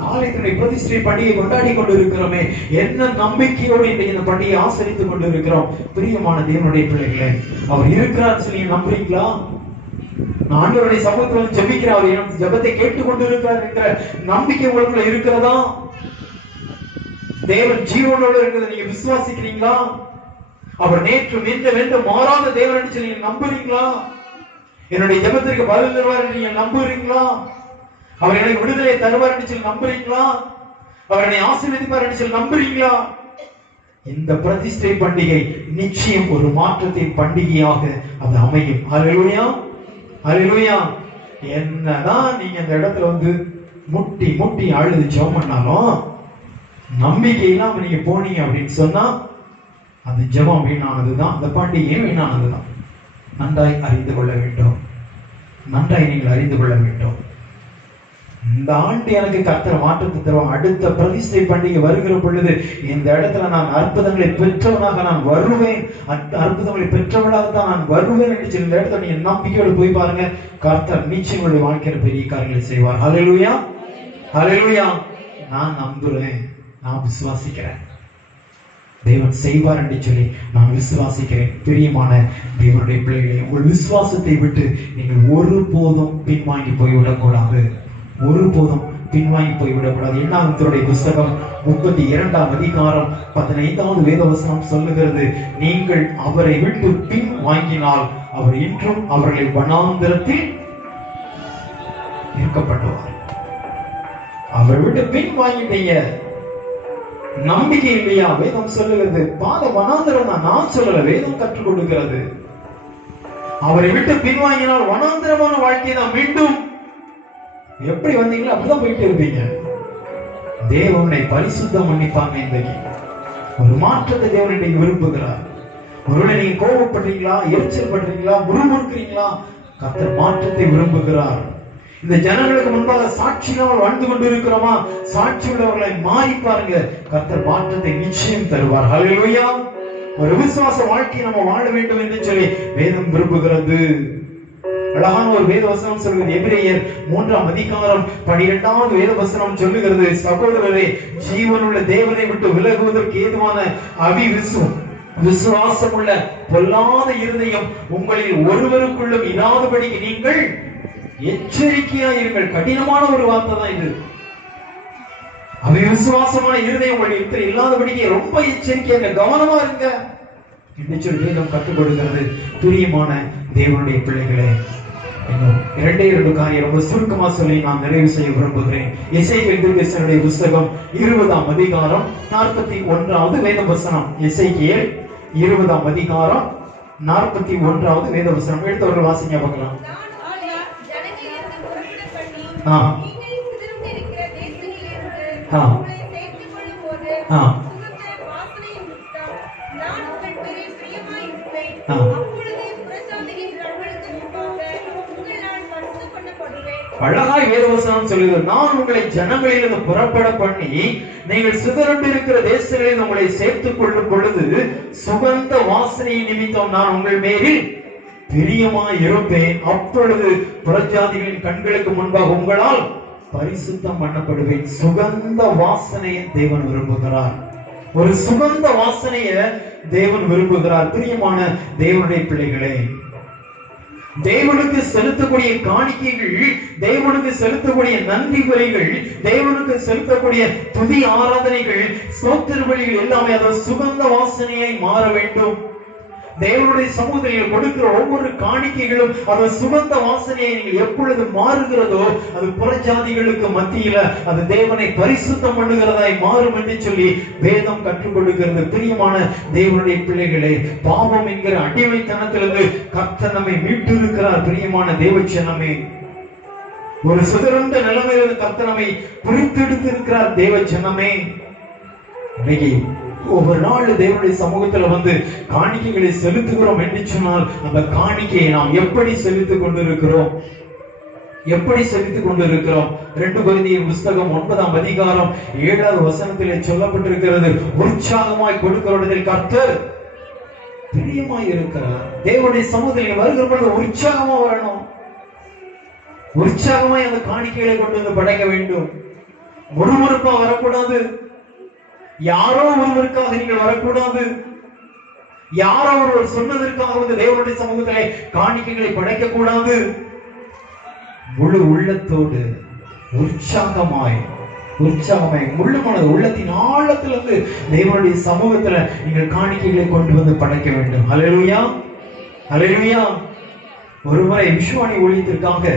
நாளைக்கு பிரதிஷ்டை பண்டிகை கொண்டாடி கொண்டு இருக்கிறோமே, என்ன நம்பிக்கையோடு இந்த பண்டிகை ஆசரித்துக் கொண்டு இருக்கிறோம். பிரியமான தேவனுடைய பிள்ளைகளே, அவர் இருக்கிறார் சொல்லி நம்புறீங்களா? ஆண்டவருடைய சமூகத்தில் ஜெபிக்கிறார், அவர் ஜெபத்தை கேட்டுக்கொண்டு இருக்கிறார் என்கிற நம்பிக்கை உங்களுக்குள்ள இருக்கிறதா? தேவன் ஜீவனோடு இருக்கிறத நீங்க விசுவாசிக்கிறீங்களா? அவர் நேற்று வென்று மாறாத தேவன் என்று சொல்லி நம்புறீங்களா? என்னுடைய ஜெபத்திற்கு பதில் தருவார் என்று நீங்க நம்புறீங்களா? அவர் எனக்கு விடுதலை தருவார் என்று சொல்லி நம்புறீங்களா? அவர் என்னை ஆசீர்வதிப்பார் என்று சொல்லி நம்புறீங்களா? இந்த பிரதிஷ்டை பண்டிகை நிச்சயம் ஒரு மாற்றத்தின் பண்டிகையாக அது அமையும். ஹல்லேலூயா, ஹல்லேலூயா. என்னதான் நீங்க இந்த இடத்துல வந்து முட்டி முட்டி அழுது ஜெபம் பண்ணாலும் நம்பிக்கை இல்லாம நீங்க போனீங்க அப்படின்னு சொன்னா அந்த ஜெபம் வீணானதுதான், அந்த பண்டிகையும் வீணானதுதான். நன்றாய் அறிந்து கொள்ள வேண்டும், நன்றாய் நீங்கள் அறிந்து கொள்ள வேண்டும். இந்த ஆண்டு எனக்கு கர்த்தர் மாற்றத்தை தருவாங்க. அடுத்த பிரதிஷ்டை பண்டிகை வருகிற பொழுது இந்த இடத்துல நான் அற்புதங்களை பெற்றவனாக நான் வருவேன், அற்புதங்களை பெற்றவனாக தான் நான் வருவேன் என்று சொல்லி இந்த இடத்துல நீங்க நம்பிக்கையோடு போய் பாருங்க, கர்த்தர் நிச்சயம் உங்களுடைய வாழ்க்கையில பெரிய காரியங்களை செய்வார். ஹல்லேலூயா, ஹல்லேலூயா. நான் நம்புறேன், நான் விசுவாசிக்கிறேன், தேவன் செய்வார் என்று சொல்லி நான் விசுவாசிக்கிறேன். பிரியமான தேவனுடைய பிள்ளைகளை, உங்கள் விசுவாசத்தை விட்டு நீங்கள் ஒருபோதும் பின்வாங்கி போய்விடக்கூடாது, ஒருபோதும் பின்வாங்கி போய்விடக்கூடாது. எண்ணாகமத்தினுடைய புஸ்தகம் 32ஆம் அதிகாரம் 15வது வேதவசனம் சொல்லுகிறது, நீங்கள் அவரை விட்டு பின் வாங்கினால் அவர் இன்றும் அவர்களை வனாந்திரத்தில் இருக்கப்பட்டுவார். அவரை விட்டு பின் வாங்கிட்டீங்க, நம்பிக்கை இல்லையா? வேதம் சொல்லுகிறது பாத வனாந்திரம் தான், நான் சொல்லல, வேதம் கற்றுக் கொடுக்கிறது. அவரை விட்டு பின்வாங்கினால் வனாந்திரமான வாழ்க்கை தான். மீண்டும் எப்படி வந்தீங்களோ அப்படிதான் போயிட்டு இருப்பீங்க. தேவனை பரிசுத்தம் மன்னிப்பாங்க. இன்றைக்கு ஒரு மாற்றத்தை தேவன் இன்றைக்கு விரும்புகிறார். ஒருவேளை நீங்க கோபப்படுறீங்களா, எரிச்சல் பண்றீங்களா, முறுமுறுக்கிறீங்களா, கர்த்தர் மாற்றத்தை விரும்புகிறார். இந்த ஜனங்களுக்கு முன்பாக சாட்சி இல்லாமல் வாழ்ந்து கொண்டு இருக்கிறோமா, சாட்சி உள்ளவர்களை மாறி பாருங்க, கர்த்தர் மாற்றத்தை நிச்சயம் தருவார். ஹல்லேலூயா. ஒரு விசுவாச வாழ்க்கையை நம்ம வாழ வேண்டும் என்று சொல்லி வேதம் விரும்புகிறது. அழகான ஒரு வேத வசனம் சொல்லுகிறது, எபிரேயர் 3ஆம் அதிகாரம் 12வது வேத வசனம் சொல்லுகிறது, சகோதரரே, ஜீவனுள்ள தேவனை விட்டு விலகுவதற்கு ஏதுவான விசுவாசம் உள்ள பொல்லாத இருதயம் உங்களில் ஒருவருக்குள்ளும் இராதபடிக்கு நீங்கள் எச்சரிக்கையா இருங்கள். கடினமான ஒரு வார்த்தை தான் இது. அவிசுவாசமான இருதயம் உங்களில் இல்லாதபடிக்கு ரொம்ப எச்சரிக்கையா கவனமா இருங்க என்று சொல்லி வேதம் கற்றுக் கொடுக்கிறது. பிரியமான தேவனுடைய பிள்ளைகளே, இன்னும் 2 காரியம் ரொம்ப சுருக்கமா சொல்லி நான் நிறைவு செய்ய விரும்புகிறேன். எசேக்கியேல் தீர்க்கதரிசியுடைய புஸ்தகம் 20ஆம் அதிகாரம் 41வது வேத வசனம். எசேக்கியேல் 20ஆம் அதிகாரம் 41வது வேத வசனம். எடுத்தவர்கள் வாசிங்க பார்க்கலாம். அழகாய் வேதவசனம் சொல்லுகிறது, நான் உங்களை ஜனங்களிலிருந்து புறப்பட பண்ணி நீங்கள் சிதறண்டு இருக்கிற தேசங்களில் உங்களை சேர்த்துக் கொள்ளும் பொழுது சுகந்த வாசனை நிமித்தம் நான் உங்கள் மேலில் பிரியமாய் இருப்பேன். அப்பொழுது புறஜாதிகளின் கண்களுக்கு முன்பாக உங்களால் பரிசுத்தம் பண்ணப்படுவேன். சுகந்த வாசனையை தேவன் விரும்புகிறார். ஒரு சுகந்த வாசனையை தேவன் விரும்புகிறார். பிரியமான தேவனுடைய பிள்ளைகளே, தேவனுக்கு செலுத்தக்கூடிய காணிக்கைகள், தேவனுக்கு செலுத்தக்கூடிய நன்றி பலிகள், தேவனுக்கு செலுத்தக்கூடிய துதி ஆராதனைகள், ஸ்தோத்திர பலிகள் எல்லாமே அதன் சுகந்த வாசனையை மாற வேண்டும். தேவனுடைய சமூகத்தில் கொடுக்கிற ஒவ்வொரு காணிக்கைகளும் அதன் சுகந்த வாசனையை நீங்கள் எப்பொழுது மாறுகிறதோ அது புறஜாதிகளுக்கு மத்தியில அது தேவனை பரிசுத்தம் பண்ணுகிறதாய் மாறும் என்று சொல்லி வேதம் கற்றுக் கொடுக்கிறது. பிரியமான தேவனுடைய பிள்ளைகளே, பாவம் என்கிற அடிமைத்தனத்திலிருந்து கர்த்தர் நம்மை மீட்டு இருக்கிறார். பிரியமான தேவச்சனமே, ஒரு சிதறந்த நிலைமையிலிருந்து கர்த்தர் நம்மை பிரித்தெடுத்து இருக்கிறார். தேவச்சனமே, இன்னைக்கு ஒவ்வொரு நாள் தேவனுடைய சமூகத்துல வந்து காணிக்கைகளை செலுத்துகிறோம் என்று சொன்னால் அந்த காணிக்கையை நாம் எப்படி செலுத்திக் கொண்டிருக்கிறோம்? எப்படி செலுத்திக் கொண்டிருக்கிறோம்? 2 கொரிந்தியர் புஸ்தகம் 9ஆம் அதிகாரம் 7வது வசனத்திலே சொல்லப்பட்டிருக்கிறது, உற்சாகமாய் கொடுக்கிறவரில் கர்த்தர் பிரியமாய் இருக்கிறார். தேவனுடைய சமூகத்தில் வருகிற பொழுது உற்சாகமா வரணும். உற்சாகமாய் அந்த காணிக்கைகளை கொண்டு வந்து படைக்க வேண்டும். முறுமுறுப்பா வரக்கூடாது. யாரோ ஒருவருக்காக நீங்கள் வரக்கூடாது. யாரோ ஒருவர் சொன்னதற்காக வந்து தேவனுடைய சமூகத்திலே காணிக்கைகளை படைக்க கூடாது. முழு உள்ளத்தோடு உற்சாகமாய் முழு மனது உள்ளத்தின் ஆழத்திலிருந்து தேவனுடைய சமூகத்துல நீங்கள் காணிக்கைகளை கொண்டு வந்து படைக்க வேண்டும். ஹல்லேலூயா, ஹல்லேலூயா. ஒருமுறை விசுவானி ஊழியத்திற்காக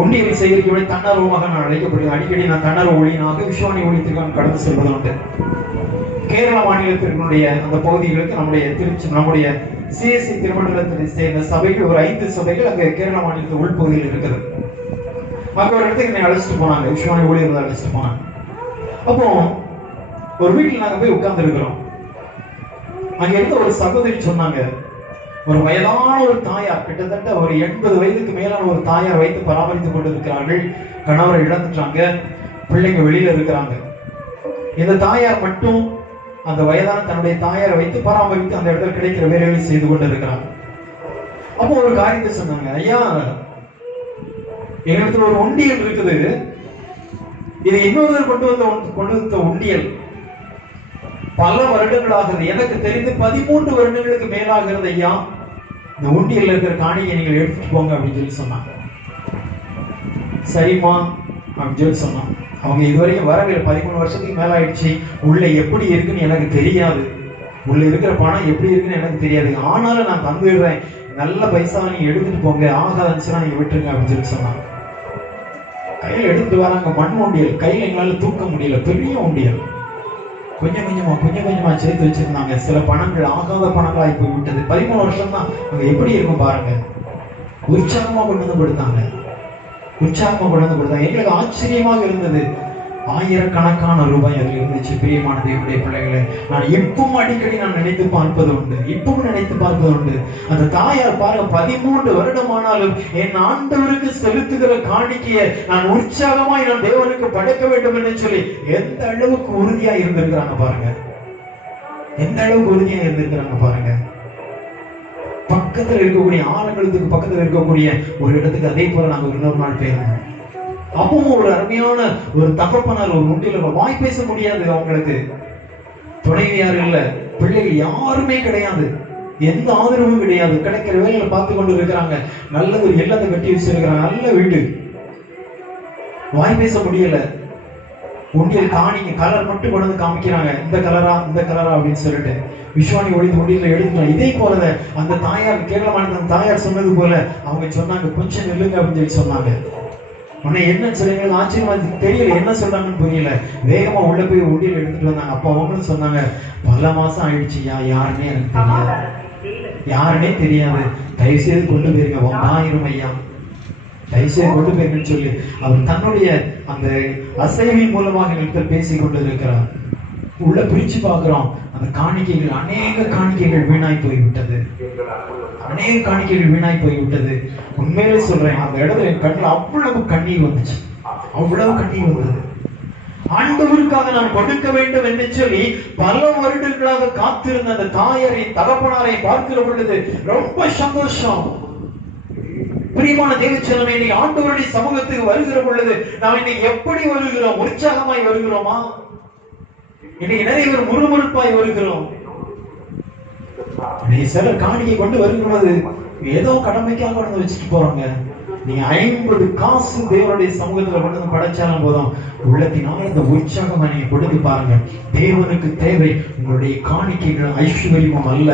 ஒன்றியம் செய்திருக்க தன்னார்வமாக நான் அழைக்கப்படுகிறேன். அடிக்கடி நான் தன்னார்வ ஊழியனாக விசுவானி ஊழியத்திற்காக கடந்து செல்வதுண்டு. கேரள மாநிலத்தினுடைய அந்த பகுதிகளுக்கு நம்முடைய சிஎஸ்சி திருமண்டலத்தை சேர்ந்த சபைகள் ஒரு 5 சபைகள் அங்க கேரள மாநிலத்தின் உள்பகுதியில் இருக்குது. அங்க ஒரு இடத்துக்கு என்னை அழைச்சிட்டு போனாங்க, விசுவானி ஊழியர்கள் அழைச்சிட்டு போனாங்க. அப்போ ஒரு வீட்டில் நாங்க போய் உட்கார்ந்து இருக்கிறோம். அங்க இருந்த ஒரு சகோதரி சொன்னாங்க, ஒரு வயதான ஒரு தாயார், கிட்டத்தட்ட ஒரு 80 வயதுக்கு மேலான ஒரு தாயார் வைத்து பராமரித்துக் கொண்டிருக்கிறார்கள். கணவரை இழந்துட்டாங்க, பிள்ளைங்க வெளியில இருக்கிறாங்க. இந்த தாயார் மட்டும் அந்த வயதான தன்னுடைய தாயாரை வைத்து பராமரித்து அந்த இடத்துல கிடைக்கிற வேலைகளை செய்து கொண்டு இருக்கிறாங்க. அப்போ ஒரு காரியத்தை சொன்னாங்க, ஐயா எங்களுக்கு ஒரு உண்டியல் இருக்குது, இது இன்னொரு கொண்டு வந்த உண்டியல் பல வருடங்களாகிறது, எனக்கு தெரிந்து 13 வருடங்களுக்கு மேலாகிறது ஐயா. இந்த உண்டியல் இருக்கிற காணியை நீங்கள் எடுத்துட்டு போங்க அப்படின்னு சொல்லி சொன்னாங்க. சரிமா அப்படின்னு சொல்லி சொன்னாங்க. அவங்க இதுவரைக்கும் வரவில்லை, 13 வருஷத்துக்கு மேல ஆயிடுச்சு. உள்ள எப்படி இருக்குன்னு எனக்கு தெரியாது, உள்ள இருக்கிற பணம் எப்படி இருக்குன்னு எனக்கு தெரியாது, ஆனாலும் நான் தந்துடுறேன், நல்ல பைசாவை நீங்க எடுத்துட்டு போங்க, ஆகாதுச்சுன்னா நீங்க விட்டுருங்க அப்படின்னு சொல்லி சொன்னாங்க. கையில எடுத்துட்டு வராங்க மண் உண்டியல், கையில எங்களால தூக்க முடியல, பெரிய உண்டியல். கொஞ்சம் கொஞ்சமா சேர்த்து வச்சிருந்தாங்க. சில பணங்கள் ஆகாத பணங்களாகி போய் விட்டது. 13 வருஷம் தான். அங்க எப்படி இருக்கும் பாருங்க. உற்சாகமா கொண்டு வந்து கொடுத்தாங்க. எங்களுக்கு ஆச்சரியமாக இருந்தது. ஆயிரக்கணக்கான ரூபாய் அதில் இருந்துச்சு. பிரியமான தேவனுடைய பிள்ளைகளை, நான் எப்பவும் அடிக்கடி நான் நினைத்து பார்ப்பது உண்டு. அந்த தாயார் பாருங்க, 13 வருடமானாலும் என் ஆண்டவருக்கு செலுத்துகிற காணிக்கையை நான் உற்சாகமாய் நான் தேவனுக்கு படைக்க வேண்டும் என்று சொல்லி எந்த அளவுக்கு உறுதியா இருந்திருக்கிறாங்க பாருங்க. பக்கத்தில் இருக்கக்கூடிய ஆலங்குளத்துக்கு பக்கத்தில் இருக்கக்கூடிய ஒரு இடத்துக்கு அதே போல நாங்க இன்னொரு நாள் போயிருந்தோம். அப்பவும் ஒரு அருமையான ஒரு தகப்பனார் ஒரு உண்டியல வாய் பேச முடியாது, அவங்களுக்கு துணைவியார் இல்ல, பிள்ளைகள் யாருமே கிடையாது, எந்த ஆதரவும் கிடையாது, கிடைக்கிற வேலையில பார்த்து கொண்டு இருக்கிறாங்க. நல்ல ஒரு இல்லத்தை கட்டி வச்சிருக்கிறாங்க, நல்ல வீடு, வாய் பேச முடியல. உண்டியல் காணிங்க கலர் மட்டும் கொண்டு வந்து காமிக்கிறாங்க, இந்த கலரா அப்படின்னு சொல்லிட்டு விஸ்வானி ஒளிந்து உண்டியல எடுத்துக்கலாம். இதே போல அந்த தாயார், கேரள மாநில தாயார் சொன்னது போல அவங்க சொன்னாங்க, கொஞ்சம் நில்லுங்க அப்படின்னு சொல்லி சொன்னாங்க. உன்னை என்ன சொல்லுங்க ஆச்சரியமா தெரியல, என்ன சொல்றாங்கன்னு புரியல. வேகமா உள்ள போய் உண்டியல் எடுத்துட்டு வந்தாங்க. அப்ப அவங்களும் சொன்னாங்க, பல மாசம் ஆயிடுச்சுயா, யாருன்னே தெரியாது, தயவு செய்து கொண்டு போயிருங்க, 1000 ஐயா, தயவு செய்து கொண்டு போயிருங்கன்னு சொல்லி அவர் தன்னுடைய அந்த அசைவின் மூலமாக எங்களுக்கு பேசிக் கொண்டு இருக்கிறார். உள்ள பிரிச்சு பார்க்கிறோம், அந்த காணிக்கைகள், அநேக காணிக்கைகள் வீணாய் போய்விட்டது. உண்மையிலே சொல்றேன், அந்த இடத்துல என் கண்ணில் அவ்வளவு கண்ணீர் வந்துச்சு. ஆண்டவருக்காக நான் கொடுக்க வேண்டும் என்று சொல்லி பல வருடங்களாக காத்திருந்த அந்த தாயாரை, தகப்பனாரை பார்க்கிற பொழுது ரொம்ப சந்தோஷம். பிரியமான தேவச்சனமே, இன்னைக்கு ஆண்டவருடைய சமூகத்துக்கு வருகிற பொழுது நாம் இன்னைக்கு எப்படி வருகிறோம்? உற்சாகமாய் வருகிறோமா? இன்னைக்கு நிறைய பேர் முறுமுறுப்பாய் வருகிறோம். சிலர் காணிக்கை கொண்டு வருகிறது ஏதோ கடமைக்காக கொண்டு வந்து வச்சுட்டு போறாங்க. நீங்க 50 காசு தேவனுடைய சமூகத்துல கொண்டு வந்து படைச்சாலும் போதும், உள்ளத்தினால் இந்த உற்சாகமா நீங்க கொடுத்து பாருங்க. தேவனுக்கு தேவை உங்களுடைய காணிக்கைகள் ஐஸ்வர்யமும் அல்ல,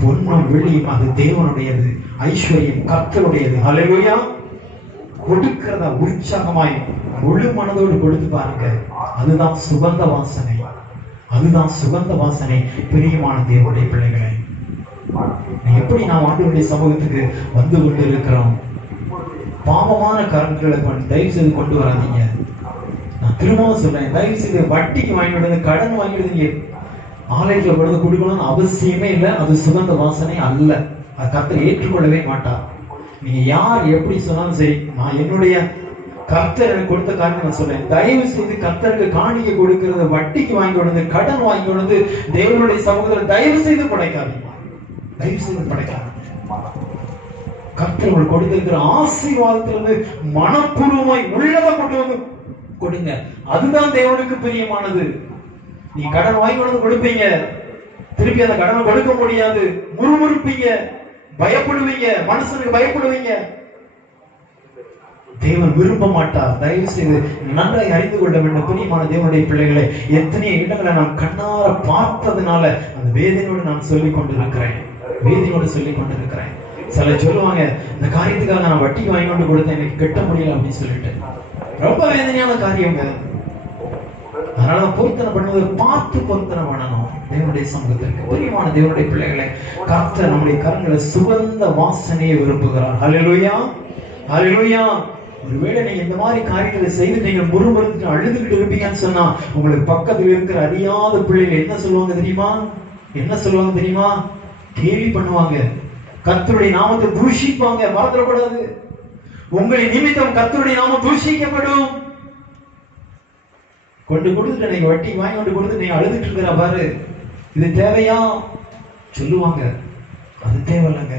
பொன்னும் வெள்ளியும், அது தேவனுடையது. ஐஸ்வர்யம் கர்த்தருடையது. ஹல்லேலூயா. கொடுக்கிறத உற்சாகமாய் முழு மனதோடு கொடுத்து பாருங்க. அதுதான் சுகந்த வாசனை, அதுதான் சுகந்த வாசனை. பிரியமான தேவனுடைய பிள்ளைகளை, எப்படி நாம் ஆண்டவருடைய சமூகத்துக்கு வந்து கொண்டு இருக்கிறோம்? பாவமான கரங்களை தயவு செய்து கொண்டு வராதீங்க. நான் திரும்பவும் சொல்றேன், தயவு செய்து வட்டிக்கு வாங்கிடுறது, கடன் வாங்கிடுறீங்க, ஆலயத்துல கொண்டு கொடுக்கணும்னு அவசியமே இல்லை. அது சுகந்த வாசனை அல்ல. அது கர்த்தர் ஏற்றுக்கொள்ளவே மாட்டார். நீங்க யார் எப்படி சொன்னாலும் சரி, நான் என்னுடைய கர்த்தர் எனக்கு கொடுத்த காரணம் நான் சொல்றேன், தயவு செய்து கர்த்தருக்கு காணிக்கை கொடுக்கிறது வட்டிக்கு வாங்கி கொண்டு, கடன் வாங்கி கொண்டு தேவனுடைய சமூகத்தில் தயவு செய்து படைக்காதீங்க. தயவு செய்து படைக்காதீங்க. கர்த்தர் உங்களுக்கு கொடுத்திருக்கிற ஆசீர்வாதத்திலிருந்து மனப்பூர்வமாய் உள்ளதை கொண்டு வந்து கொடுங்க. அதுதான் தேவனுக்கு பிரியமானது. நீ கடன் வாங்கி கொண்டு கொடுப்பீங்க, திருப்பி அந்த கடனை கொடுக்க முடியாது, முறுமுறுப்பீங்க, பயப்படுவீங்க, மனுஷனுக்கு பயப்படுவீங்க. தேவன் விரும்ப மாட்டார். தயவு செய்து நன்றாய் அறிந்து கொள்ள வேண்டும் பிரியமான தேவனுடைய பிள்ளைகளை. எத்தனை இடங்களை நான் கண்ணார பார்த்ததுனால அந்த வேதனையோடு நான் சொல்லிக் கொண்டிருக்கிறேன், வேதனையோடு சொல்லிக் கொண்டிருக்கிறேன். சில சொல்லுவாங்க, இந்த காரியத்துக்காக நான் வட்டிக்கு வாங்கி கொண்டு கொடுத்தேன், எனக்கு கட்ட முடியல அப்படின்னு சொல்லிட்டு. ரொம்ப வேதனையான காரியங்க. அதனால பொருத்தனை பண்ணுவது பார்த்து பொருத்தனை பண்ணணும் தேவனுடைய சமூகத்திற்கு. பிரியமான தேவனுடைய பிள்ளைகளை, கர்த்தர் நம்முடைய கரங்களை சுகந்த வாசனையை விரும்புகிறார். ஹல்லேலூயா, ஹல்லேலூயா. ஒருவேளை நீங்க இந்த மாதிரி காரியங்களை செய்து நீங்க முறுமுறுத்து அழுதுகிட்டு இருப்பீங்கன்னு சொன்னா, உங்களுக்கு பக்கத்தில் இருக்கிற அறியாத பிள்ளைகள் என்ன சொல்லுவாங்க தெரியுமா? என்ன சொல்லுவாங்க தெரியுமா? கேலி பண்ணுவாங்க, கர்த்தருடைய நாமத்தை தூஷிப்பாங்க. மறந்துடக்கூடாது, உங்களின் நிமித்தம் கர்த்தருடைய நாமம் தூஷிக்கப்படும். கொண்டு கொடுத்துட்டு நீங்க வட்டி வாங்கி கொண்டு கொடுத்து நீங்க அழுதுட்டு இருக்கிற பாரு, இது தேவையா சொல்லுவாங்க. அது தேவையில்லைங்க.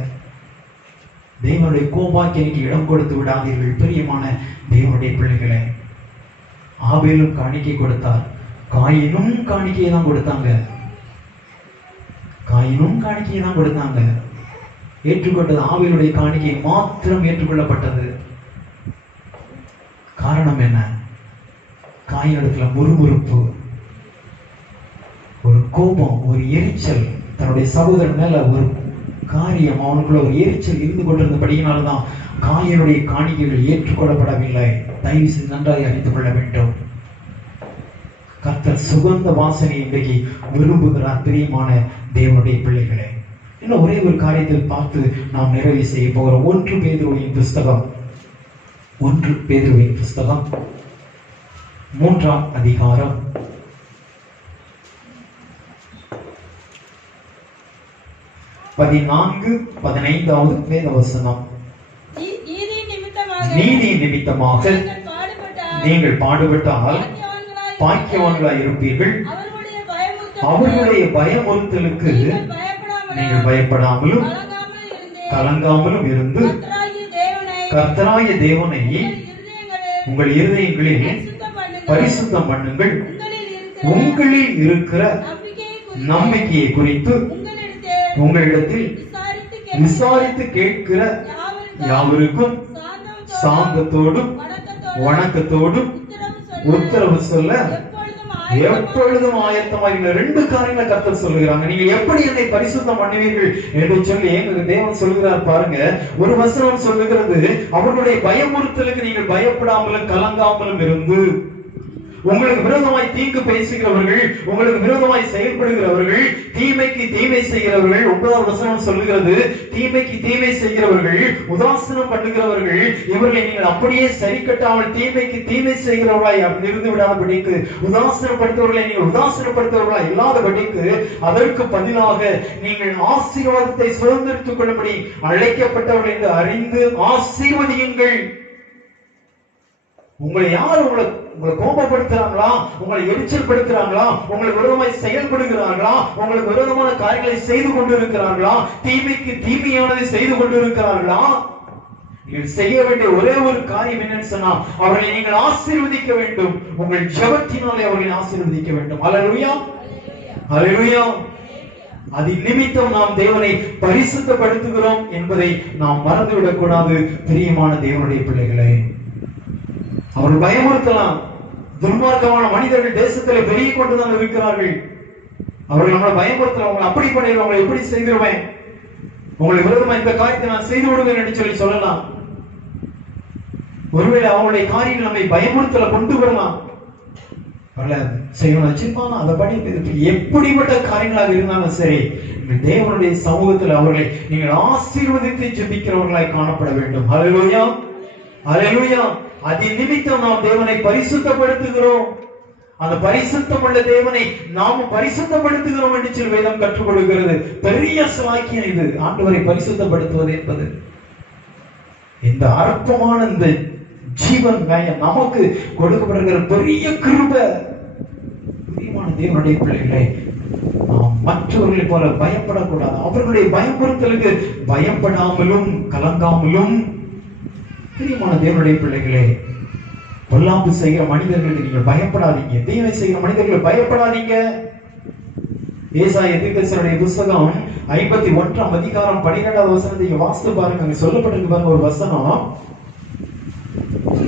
தேவனுடைய கோபாக்கியனுக்கு இடம் கொடுத்து விடாதீர்கள். பிரியமான தேவனுடைய பிள்ளைகளை, ஆபேலும் காணிக்கை கொடுத்தார், காயினும் காணிக்கையை தான் கொடுத்தாங்க, காயினும் காணிக்கையை தான் கொடுத்தாங்க. ஏற்றுக்கொண்டது ஆபேலுடைய காணிக்கை மாத்திரம் ஏற்றுக்கொள்ளப்பட்டது. காரணம் என்ன? காயினிடத்துல முறுமுறுப்பு, ஒரு கோபம், ஒரு எரிச்சல், தன்னுடைய சகோதரன் மேல ஒரு காரியம், அவனுக்குள்ள ஒரு எரிச்சல் இருந்து கொண்டிருந்தபடியினால்தான் காயினுடைய காணிக்கைகள் ஏற்றுக்கொள்ளப்படவில்லை. தயவு செய்து நன்றாக அறிந்து கொள்ள வேண்டும். கர்த்தர் சுகந்த வாசனை இன்றைக்கு விரும்புகிறார். பிரியமான தேவனுடைய பிள்ளைகளே, இன்னும் ஒரே ஒரு காரியத்தில் பார்த்து நாம் நிறைவு செய்ய போகிறோம். 1 பேதுருவின் புஸ்தகம் 3ஆம் அதிகாரம் 14-15 வேத வசனம். நீதி நிமித்தமாக நீங்கள் பாடுபட்டால் பாக்கியவான்களாய் இருப்பீர்கள். அவர்களுடைய பயமுறுத்தலுக்கு நீங்கள் பயப்படாமலும் கலங்காமலும் இருந்து கர்த்தராகிய தேவனை உங்கள் இருதயங்களில் பரிசுத்தம் பண்ணுங்கள். உங்களில் இருக்கிற நம்பிக்கையை குறித்து உங்களிடத்தில் விசாரித்து கேட்கிற யாவருக்கும் சாந்தத்தோடும் வணக்கத்தோடும் உத்தரவு சொல்ல எப்பொழுதும் ஆயத்தமாக. 2 காரியங்களை கர்த்தர் சொல்லுகிறாங்க. நீங்க எப்படி என்னை பரிசுத்தம் பண்ணுவீர்கள் என்று சொல்லி எங்களுக்கு தேவன் சொல்லுகிறார் பாருங்க. ஒரு வசனம் சொல்லுகிறது, அவர்களுடைய பயமுறுத்தலுக்கு நீங்கள் பயப்படாமலும் கலங்காமலும் இருந்து. உங்களுக்கு விரோதமாய் தீங்கு பேசுகிறவர்கள், உங்களுக்கு விரோதமாய் செயல்படுகிறவர்கள், தீமைக்கு தீமை செய்கிறவர்கள், 9ஆம் வசனம் சொல்லுகிறது, தீமைக்கு தீமை செய்கிறவர்கள், உதாசீனம் பண்ணுகிறவர்கள், இவர்களை நீங்கள் அப்படியே சரி கட்டாமல் தீமைக்கு தீமை செய்கிறவர்களாய் இருந்து விடாதபடிக்கு, உதாசீனப்படுத்துவர்களை நீங்கள் உதாசீனப்படுத்துவர்களாய் இல்லாதபடிக்கு, அதற்கு பதிலாக நீங்கள் ஆசீர்வாதத்தை சுதந்திரித்துக் கொள்ளும்படி அழைக்கப்பட்டவர்கள் என்று அறிந்து ஆசீர்வதியுங்கள். உங்களை யார் உங்களை கோபப்படுத்துறாங்களா, உங்களை எரிச்சல் படுத்துறாங்களா, உங்களுக்கு விரோதமாய் செயல்படுகிறார்களா, உங்களுக்கு விரோதமான காரியங்களை செய்து கொண்டிருக்கிறார்களா, தீமைக்கு தீமையானதை செய்து கொண்டிருக்கிறார்களா, நீங்கள் செய்ய வேண்டிய ஒரே ஒரு காரியம் என்னன்னு சொன்னா, அவர்களை நீங்கள் ஆசீர்வதிக்க வேண்டும். உங்கள் ஜெபத்தினாலே அவர்களை ஆசீர்வதிக்க வேண்டும். ஹல்லேலூயா, ஹல்லேலூயா. அதின் நிமித்தம் நாம் தேவனை பரிசுத்தப்படுத்துகிறோம் என்பதை நாம் மறந்துவிடக் கூடாது. பிரியமான தேவனுடைய பிள்ளைகளே, அவர்கள் பயமுறுத்தலாம். துன்மார்க்கமான மனிதர்கள் தேசத்திலே பெருகி கொண்டுதான் இருக்கிறார்கள். அவர்கள் நம்மளை பயமுறுத்தலாம். உங்களை அப்படி பண்ணிடுவேன், உங்களை எப்படி செய்திருவேன், உங்களை விரோதமா இந்த காரியத்தை நான் செய்து விடுவேன் என்று சொல்லலாம். ஒருவேளை அவங்களுடைய காரியங்கள் நம்மை பயமுறுத்தல கொண்டு வரலாம். செய்யணும் வச்சிருப்பாங்க, அதை பண்ணி எப்படிப்பட்ட காரியங்களாக இருந்தாலும் சரி, தேவனுடைய சமூகத்தில் அவர்களை நீங்கள் ஆசீர்வதித்து ஜெபிக்கிறவர்களாய் காணப்பட வேண்டும். ஹல்லேலூயா, ஹல்லேலூயா. அதின் நிமித்தம் நாம் தேவனை பரிசுத்தப்படுத்துகிறோம். அந்த பரிசுத்தம் உள்ள தேவனை நாம் பரிசுத்தப்படுத்துகிறோம் என்று சொல்லி வேதம் கற்றுக் கொடுக்கிறது. பெரிய சாக்கியம் இது, ஆண்டவரை பரிசுத்தப்படுத்துவது என்பது. இந்த அற்பமான இந்த ஜீவன் நமக்கு கொடுக்கப்படுகிற பெரிய கிருபை. பிரியமான தேவனுடைய பிள்ளைகளே, நாம் மற்றவர்களை போல பயப்படக்கூடாது. அவர்களுடைய பயமுறுத்தலுக்கு பயப்படாமலும் கலங்காமலும், பிரியமான தேவனுடைய பிள்ளைகளே, பொல்லாப்பு செய்கிற மனிதர்களுக்கு நீங்கள் பயப்படாதீங்க. தீமை செய்கிற மனிதர்கள் பயப்படாதீங்க. ஏசாயா தீர்க்கதரிசியுடைய புத்தகம் 51ஆம் அதிகாரம் 12வது வசனத்தை நீங்க வாசித்து பாருங்க. அங்க சொல்லப்பட்டிருக்கு பாருங்க ஒரு வசனம்.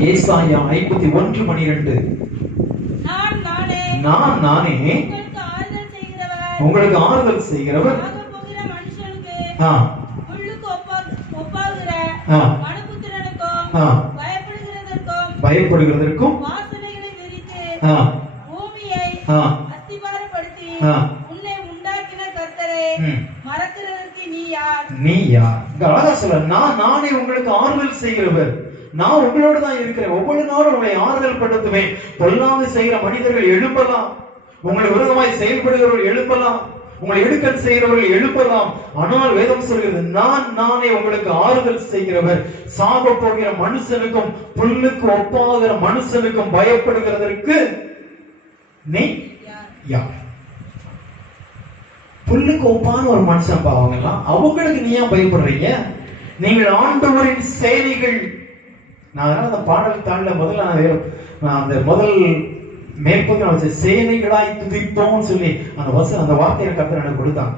ஏசாயா 51:12. நான் நானே உங்களுக்கு ஆறுதல் செய்கிறவர், பயப்படுகிறதற்கும் நீ யார்? அழகா சொல்ல, நானே உங்களுக்கு ஆறுதல் செய்கிறவர், நான் உங்களோட தான் இருக்கிறேன். ஒவ்வொரு நாளும் உங்களை ஆறுதல் படுத்துவேன். பொல்லாங்கு செய்கிற மனிதர்கள் எழுப்பலாம், உங்களை விரோதமாய் செயல்படுகிறவர்கள் எழுப்பலாம், உங்களை எடுக்கல் செய்கிறவர்கள் எழுப்பலாம். ஆனால் வேதம் சொல்கிறது, நானே உங்களுக்கு ஆறுதல் செய்கிறவர். சாக போகிற மனுஷனுக்கும் புல்லுக்கு ஒப்பாகிற மனுஷனுக்கும் பயப்படுகிறதற்கு நீ யார்? புல்லுக்கு ஒப்பான ஒரு மனுஷன் பாவங்கள்லாம், அவங்களுக்கு நீ ஏன் பயப்படுறீங்க? நீங்கள் ஆண்டவரின் சேனைகள். நான் அந்த பாடல் தாண்ட முதல்ல அந்த முதல் மேற்பகுதி நான் வச்ச சேனைகளாய் துதிப்போம் சொல்லி அந்த வசனம், அந்த வார்த்தையை கர்த்தர் எனக்கு கொடுத்தான்.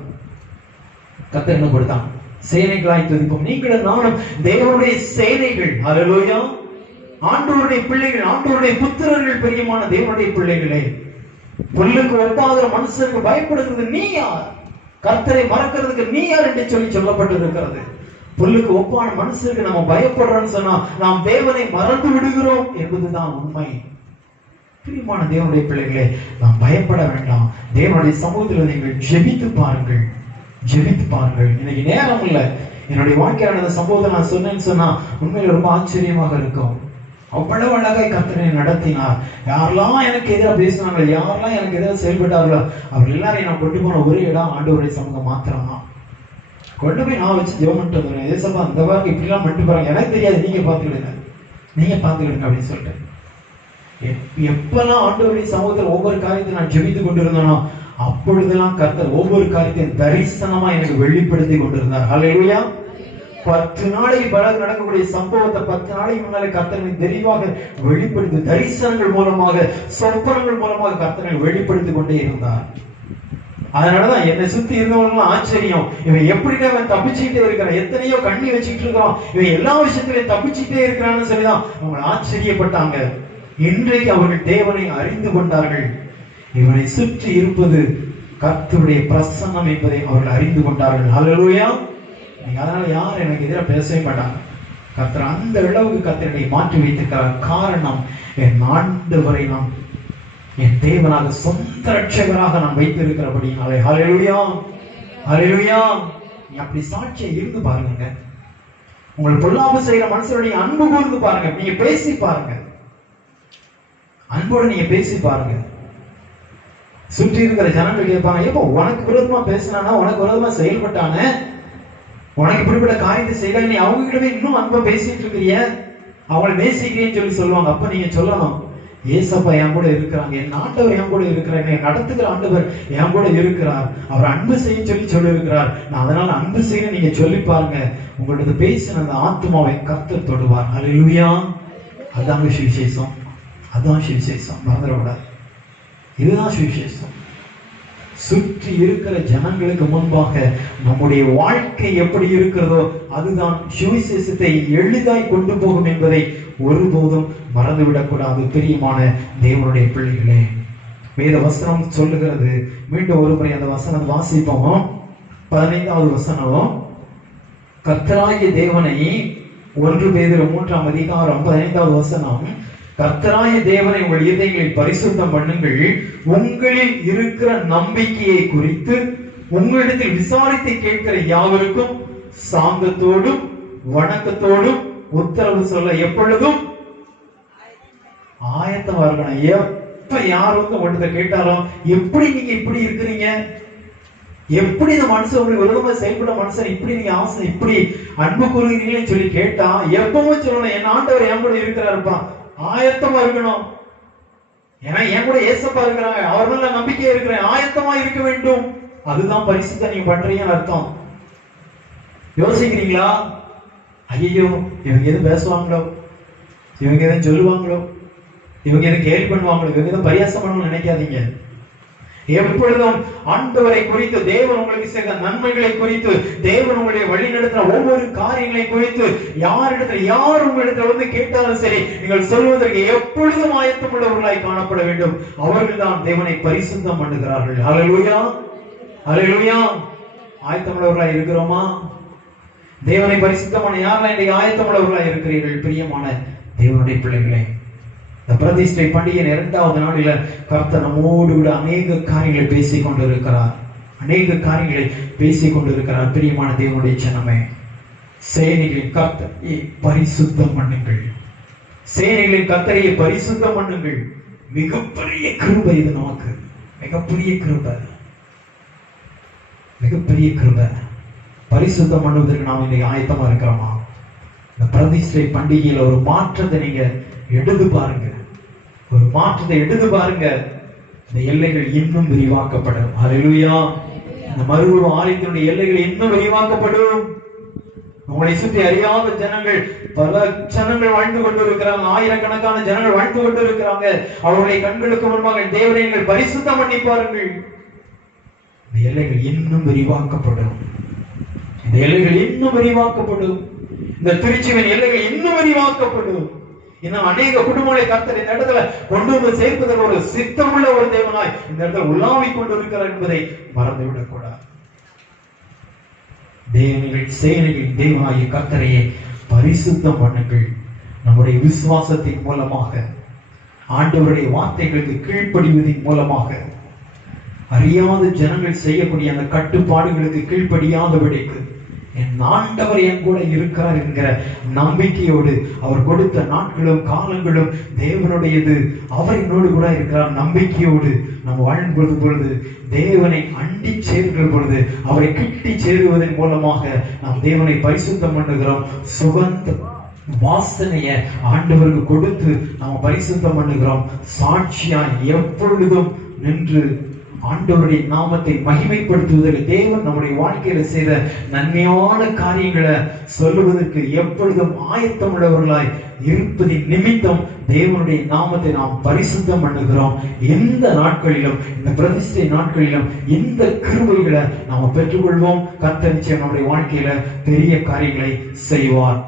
கர்த்தர் என்ன கொடுத்தான்? சேனைகளாய் துதிப்போம். நீங்களும் நானும் தேவனுடைய சேனைகள். ஹல்லேலூயா. ஆண்டவருடைய பிள்ளைகள், ஆண்டவருடைய புத்திரர்கள். பிரியமான தேவனுடைய பிள்ளைகளே, புல்லுக்கு ஒப்பாகிற மனுஷனுக்கு பயப்படுகிறது நீ யார்? கர்த்தரை மறக்கிறதுக்கு நீ யார் என்று சொல்லப்பட்டு இருக்கிறது. புல்லுக்கு ஒப்பான மனுஷனுக்கு நம்ம பயப்படுறோம்னு சொன்னா நாம் தேவனை மறந்து விடுகிறோம் என்பதுதான் உண்மை. பிரியமான தேவனுடைய பிள்ளைகளே, நாம் பயப்பட வேண்டாம். தேவனுடைய சமூகத்தில் நீங்கள் ஜெபித்து பாருங்கள், ஜெபித்து பாருங்கள். இன்னைக்கு நேரம் இல்லை. என்னுடைய வாழ்க்கையான சம்பவத்தை நான் சொன்னேன்னு சொன்னா உண்மையில ரொம்ப ஆச்சரியமாக இருக்கும். அவ்வளவு அழகாய் கர்த்தரை நடத்தினார். யாரெல்லாம் எனக்கு எதிராக பேசினாங்க, யாரெல்லாம் எனக்கு எதிராக செயல்பட்டார்களோ அவர் எல்லாரையும் நான் கொண்டு போன ஒரே இடம் ஆண்டவருடைய சமூகம் மாத்திரமா. கொண்டு போய் நான் வச்சு ஜெபம் பண்ணிட்டு வந்துடுறேன். ஏசப்பா அந்த வாரம் இப்படிலாம் பண்ணிட்டு போறாங்க, எனக்கு தெரியாது, நீங்க பாத்துக்கிடுங்க, நீங்க பாத்துக்கிடுங்க அப்படின்னு சொல்லிட்டு எப்பெல்லாம் ஆண்டவருடைய சமூகத்தில் ஒவ்வொரு காரியத்தை நான் ஜெபித்து கொண்டிருந்தேனோ அப்பொழுதெல்லாம் கர்த்தர் ஒவ்வொரு காரியத்தையும் தரிசனமா எனக்கு வெளிப்படுத்தி கொண்டிருந்தார். ஹல்லேலூயா. 10 நாளைக்கு பிறகு நடக்கக்கூடிய சம்பவத்தை 10 நாளைக்கு முன்னாலே கர்த்தரை தெளிவாக வெளிப்படுத்தி தரிசனங்கள் மூலமாக சொப்பனங்கள் மூலமாக கர்த்தரை வெளிப்படுத்தி கொண்டே இருந்தார். அதனாலதான் என்னை சுத்தி இருந்தவங்களும் ஆச்சரியம், இவன் எப்படின்னா அவன் தப்பிச்சுக்கிட்டே இருக்கிறான், எத்தனையோ கண்ணி வச்சுக்கிட்டு இருக்கான், இவன் எல்லா விஷயத்திலையும் தப்பிச்சுக்கிட்டே இருக்கிறான்னு சொல்லிதான் அவங்க ஆச்சரியப்பட்டாங்க. இன்றைக்கு அவர்கள் தேவனை அறிந்து கொண்டார்கள். இவனை சுற்றி இருப்பது கர்த்தருடைய பிரசன்னம் என்பதை அவர்கள் அறிந்து கொண்டார்கள். ஹல்லேலூயா. அதனால யார் எனக்கு எதிராக பேசவே மாட்டாங்க. கர்த்தர் அந்த அளவுக்கு கர்த்தரை மாற்றி வைத்திருக்கிறார். காரணம், என் ஆண்டவரை நாம் என் தேவனாக சொந்த ரட்சகராக நான் வைத்திருக்கிறபடினாலே. ஹல்லேலூயா, ஹல்லேலூயா. நீ அப்படி சாட்சியை இருந்து பாருங்க. உங்கள் பொல்லாப்பு செய்கிற மனுஷருடைய அன்பு கூர்ந்து பாருங்க. நீங்க பேசி பாருங்க, அன்போடு நீங்க பேசி பாருங்க. சுற்றி இருக்கிற ஜனங்கள் கேட்பாங்க, எப்போ உனக்கு விரோதமா பேசினானா, உனக்கு விரோதமா செயல்பட்டானே, உனக்கு இப்படிப்பட்ட காரியத்தை செய்யல, நீ அவங்க கிட்டவே இன்னும் அன்பா பேசிட்டு இருக்கிறிய, அவங்களை நேசிக்கிறேன்னு சொல்லி சொல்லுவாங்க. அப்ப நீங்க சொல்லணும், ஏசப்பா என் கூட இருக்கிறாங்க, என் ஆண்டவர் என் கூட இருக்கிறார், என்னை நடத்துகிற ஆண்டவர் என் கூட இருக்கிறார், அவர் அன்பு செய்ய சொல்லி இருக்கிறார், நான் அதனால அன்பு செய்ய நீங்க சொல்லி பாருங்க. உங்களோட பேசின அந்த ஆத்மாவை கர்த்தர் தொடுவார். ஹல்லேலூயா. அதான் சுவிசேஷம், அதான் சுவிசேஷம். மறந்துடக்கூடாது, இதுதான் சுவிசேஷம். சுற்றி இருக்கிற ஜனங்களுக்கு முன்பாக நம்முடைய வாழ்க்கை எப்படி இருக்கிறதோ அதுதான் சுவிசேஷத்தை எளிதாய் கொண்டு போகும் என்பதை ஒருபோதும் மறந்துவிடக்கூடாது. பிரியமான தேவனுடைய பிள்ளைகளே, வேத வசனம் சொல்லுகிறது. மீண்டும் ஒரு முறை அந்த வசனம் வாசிப்போம். 15வது வசனம், கர்த்தராகிய தேவனை, 1 பேதுரு 3ஆம் அதிகாரம் 15வது வசனம், கர்த்தராகிய தேவனை உங்கள் இதயங்களில் பரிசுத்தம் பண்ணுங்கள், உங்களில் இருக்கிற நம்பிக்கையை குறித்து உங்களிடத்தில் விசாரித்து கேட்கிற யாவருக்கும் சாந்தத்தோடும் வணக்கத்தோடும் உத்தரவு சொல்ல எப்பொழுதும் ஆயத்தமா இருக்கணும். எப்ப யார் வந்து உங்கள்கிட்ட கேட்டாலும் எப்படி நீங்க இப்படி இருக்கிறீங்க, எப்படி இந்த மனுஷன் உங்களுக்கு விரோதமா செயல்பட மனுஷன் இப்படி நீங்க ஆசை இப்படி அன்பு கூறுகிறீங்கன்னு சொல்லி கேட்டா எப்பவும் சொல்லணும், என் ஆண்டவர் என் கூட இருக்கிறாருப்பா, ஆயத்தமா இருக்கணும். ஏன்னா என் கூட ஏசப்பா இருக்கிறாங்க, அவர்கள் நம்பிக்கையா இருக்கிறேன், ஆயத்தமா இருக்க வேண்டும். அதுதான் பரிசுத்த நீங்க பண்றீங்கன்னு அர்த்தம். யோசிக்கிறீங்களா? ஐயோ இவங்க எதுவும் பேசுவாங்களோ, இவங்க எதுவும் சொல்லுவாங்களோ, இவங்க எதுவும் கேள்வி பண்ணுவாங்களோ, இவங்க எதுவும் பரியாசம் பண்ணணும்னு நினைக்காதீங்க. எப்பொழுதும் ஆண்டவரை குறித்து, தேவன் உங்களுக்கு செய்த நன்மைகளை குறித்து, தேவன் உங்களுடைய வழி நடத்துற ஒவ்வொரு காரியங்களை குறித்து யார் உங்களிடத்துல வந்து கேட்டாலும் சரி, நீங்கள் சொல்வதற்கு எப்பொழுதும் ஆயத்தம் உள்ளவர்களாய் காணப்பட வேண்டும். அவர்கள் தான் தேவனை பரிசுத்தம் பண்ணுகிறார்கள். ஹல்லேலூயா, ஹல்லேலூயா. ஆயத்தம் உள்ளவர்களாய் இருக்கிறோமா? தேவனை பரிசுத்தமான யாரெல்லாம் இன்றைக்கு ஆயத்தம் உள்ளவர்களாய் இருக்கிறீர்கள்? பிரியமான தேவனுடைய பிள்ளைகளே, இந்த பிரதிஷ்டை பண்டிகை 2வது நாளில கர்த்தர் நம்மோடு கூட அநேக காரியங்களை பேசிக் கொண்டிருக்கிறார். அநேக காரியங்களை பேசிக் கொண்டிருக்கிறார். பிரியமான தேவனுடைய ஜனமே, சேனைகளின் கர்த்தரை பரிசுத்தம் பண்ணுங்கள், சேனைகளின் கர்த்தரை பரிசுத்தம் பண்ணுங்கள். மிகப்பெரிய கிருபை இது, நமக்கு மிகப்பெரிய கிருபை, மிகப்பெரிய கிருபை. பரிசுத்தம் பண்ணுவதற்கு நாம் இன்னைக்கு ஆயத்தமா இருக்கிறோமா? இந்த பிரதிஷ்டை பண்டிகையில ஒரு மாற்றத்தை நீங்க எடுத்து பாருங்க, ஒரு மாற்றத்தை எடுத்து பாருங்க. இந்த எல்லைகள் இன்னும் விரிவாக்கப்படும். ஹல்லேலூயா. இந்த மறுரூப ஆலயத்தினுடைய எல்லைகள் இன்னும் விரிவாக்கப்படும். உங்களை சுற்றி அறியாத ஜனங்கள், பல ஜனங்கள் வாழ்ந்து கொண்டிருக்கிறாங்க, ஆயிரக்கணக்கான ஜனங்கள் வாழ்ந்து கொண்டிருக்கிறாங்க. அவருடைய கண்களுக்கு முன்பாக தேவனை நீங்கள் பரிசுத்தம் பண்ணி பாருங்கள். இந்த எல்லைகள் இன்னும் விரிவாக்கப்படும். இந்த எல்லைகள் இன்னும் விரிவாக்கப்படும். இந்த திருச்சியின் எல்லைகள் இன்னும் விரிவாக்கப்படும். இன்னும் அநேக குடும்பங்களை கர்த்தர் இந்த இடத்துல கொண்டு வந்து சேர்ப்பதற்கு ஒரு சித்தமுள்ள ஒரு தேவனாய் இந்த இடத்துல உலாவிக் கொண்டிருக்கிறார் என்பதை மறந்துவிடக் கூடாது. சேனைகளின் தேவனாகிய கர்த்தரையே பரிசுத்தம் பண்ணுங்கள். நம்முடைய விசுவாசத்தின் மூலமாக, ஆண்டவருடைய வார்த்தைகளுக்கு கீழ்ப்படிவதன் மூலமாக, அறியாத ஜனங்கள் செய்யக்கூடிய அந்த கட்டுப்பாடுகளுக்கு கீழ்ப்படியாதபடிக்கு என் ஆண்டவர் என் கூட இருக்கிறார் என்கிற நம்பிக்கையோடு, அவர் கொடுத்த நாட்களும் காலங்களும் தேவனுடையது, அவர் என்னோடு கூட இருக்கிறார் நம்பிக்கையோடு நாம் வாழ்ந்து பொழுது, தேவனை அண்டி சேர்கிற பொழுது, அவரை கிட்டி சேருவதன் மூலமாக நாம் தேவனை பரிசுத்தம் பண்ணுகிறோம். சுகந்த வாசனைய ஆண்டவருக்கு கொடுத்து நாம் பரிசுத்தம் பண்ணுகிறோம். சாட்சியாய் எப்பொழுதும் நின்று ஆண்டவருடைய நாமத்தை மகிமைப்படுத்துவதற்கு, தேவன் நம்முடைய வாழ்க்கையில செய்த நன்மையான காரியங்களை சொல்லுவதற்கு எப்பொழுதும் ஆயத்தம் உள்ளவர்களாய் இருப்பதின் நிமித்தம் தேவனுடைய நாமத்தை நாம் பரிசுத்தம் பண்ணுகிறோம். எந்த நாட்களிலும், இந்த பிரதிஷ்டை நாட்களிலும் இந்த கிருபைகளை நாம் பெற்றுக்கொள்வோம். கர்த்தர் நிச்சயம் நம்முடைய வாழ்க்கையில பெரிய காரியங்களை செய்வார்.